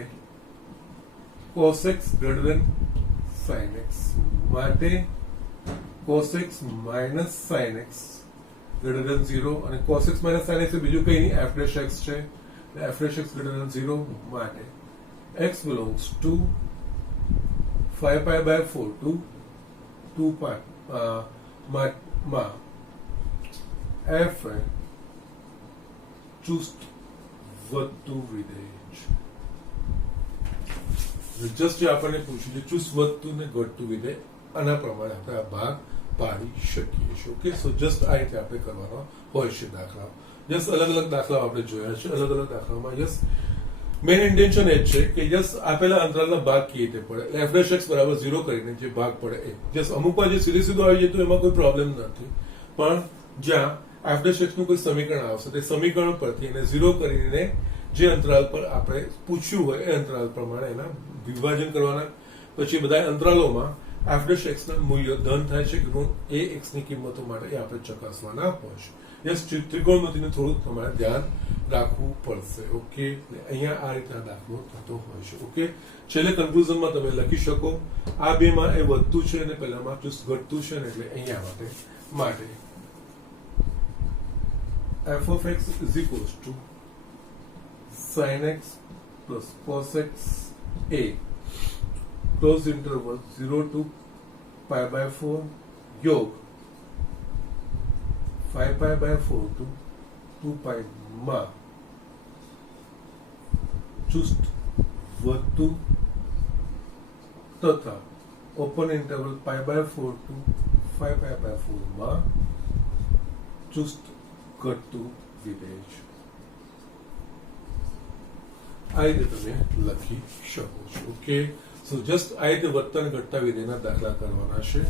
cos x greater than sin x માટે cos x minus sin x greater than 0, અને cos x minus sin x એ બીજું કંઈ નહીં f dash x છે, f dash x greater than 0 માટે x belongs to 5π/4 to 2π માં f ચુસ્ત વધતું વિધેય છે. જસ્ટ જે આપણને પૂછ્યું છે ચુસ્ત વધતું ને ઘટતું વિધેય, આના પ્રમાણે આપણે આ ભાગ પાડી શકીએ છીએ. ઓકે, સો જસ્ટ આ રીતે આપણે કરવાનો હોય છે દાખલાઓ. યસ, અલગ અલગ દાખલાઓ આપણે જોયા છે. અલગ અલગ દાખલામાં યસ મેઇન ઇન્ટેન્શન એ જ છે કે યસ આપેલા અંતરાલના ભાગ કેવી રીતે પડે, f dash x બરાબર 0 કરીને જે ભાગ પડે એ યસ અમુક વાર જે સીધે સીધું આવી જાય તો એમાં કોઈ પ્રોબ્લેમ નથી, પણ જ્યાં f dash x નું કોઈ સમીકરણ આવશે તે સમીકરણ પરથી એને 0 કરીને જે અંતરાલ પર આપણે પૂછ્યું હોય એ અંતરાલ પ્રમાણે એના વિભાજન કરવાના. પછી બધા અંતરાલોમાં f dash x ના મૂલ્ય ધન થાય છે કે ઋણ એ x ની કિંમતો માટે એ આપણે ચકાસવાના હોય છે. યસ, ત્રિકોણમિતિનું થોડું તમારે ધ્યાન રાખવું પડશે. ઓકે, અહીંયા આ રીતના દાખલો થતો હોય છે. ઓકે, છેલ્લે કન્ક્લુઝનમાં તમે લખી શકો આ બેમાં એ વધતું છે અને પહેલામાં ચુસ્ત ઘટતું છે ને, એટલે અહીંયા માટે f of x is equals to sin x plus cos x a close interval 0 to π/4 યોગ 5π/4 to 2π માં ચુસ્ત વધતું તથા ઓપન ઇન્ટરવલ π/4 to 5π/4 માં ચુસ્ત ઘટતું વિધેય છે. આ રીતે તમે લખી શકો છો. ઓકે, સો જસ્ટ આ રીતે વધતા અને ઘટતા વિધેયના દાખલા કરવાના છે.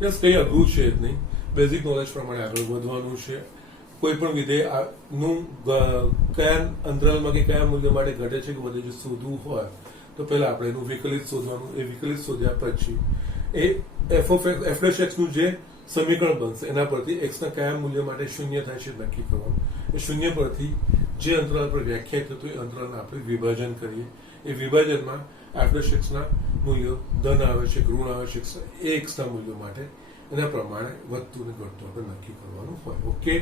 યસ, કઈ અઘરું છે જ નહીં, બેઝિક નોલેજ પ્રમાણે આગળ વધવાનું છે. કોઈ પણ વિધેય નું કયા અંતરાલમાં કે કયા મૂલ્ય માટે ઘટે છે કે વધે છે શોધવું હોય તો પહેલા આપણે એનું વિકલિત શોધવાનું. એ વિકલિત શોધ્યા પછી એ f dash x નું જે સમીકરણ બનશે એના પરથી x ના કયા મૂલ્ય માટે શૂન્ય થાય છે નક્કી કરવાનું. એ શૂન્ય પરથી જે અંતરાલ પર વ્યાખ્યાયિત થતું એ અંતરાલને આપણે વિભાજન કરીએ. એ વિભાજનમાં f dash x ના મૂલ્યો ધન આવે છે, ઋણ આવે છે, એ x ના મૂલ્યો માટે એના પ્રમાણે વધતું ને ઘટતું આપણે નક્કી કરવાનું હોય. ઓકે,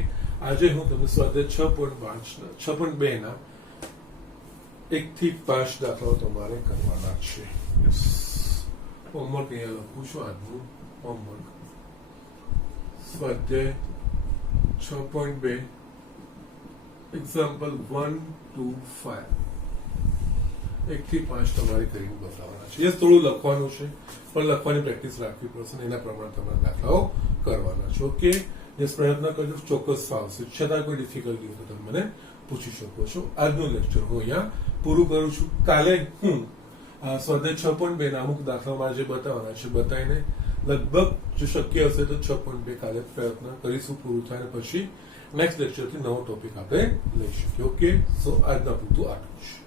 આજે હું તમને સ્વાધ્યાય 6.2 ના 1 થી 5 દાખલાઓ તમારે કરવાના છે. હોમવર્ક અહીંયા લખું છું. આજનું હોમવર્ક સ્વાધ્યાય 6.2 એક્ઝામ્પલ 1 to 5 1 થી 5 તમારે કરીને બતાવવાના છે. યસ, થોડું લખવાનું છે પણ લખવાની પ્રેક્ટિસ રાખવી પડશે, એના પ્રમાણે તમારે દાખલાઓ કરવાના છે. ઓકે, યસ, પ્રયત્ન કરજો, ચોક્કસ ફાવશે. છતાં કોઈ ડિફિકલ્ટી હોય તો તમે મને પૂછી શકો છો. આજનું લેક્ચર હું અહીંયા પૂરું કરું છું. કાલે હું સ્વાધ્યાય 6.2 ના અમુક દાખલાઓ મારે જે બતાવવાના છે બતાવીને લગભગ જો શક્ય હશે તો 6.2 કાલે પ્રયત્ન કરીશું પૂરું થાય, પછી નેક્સ્ટ લેક્ચરથી નવો ટોપિક આપણે લઈ શકીએ. ઓકે, સો આજના પૂરતું આટલું છે.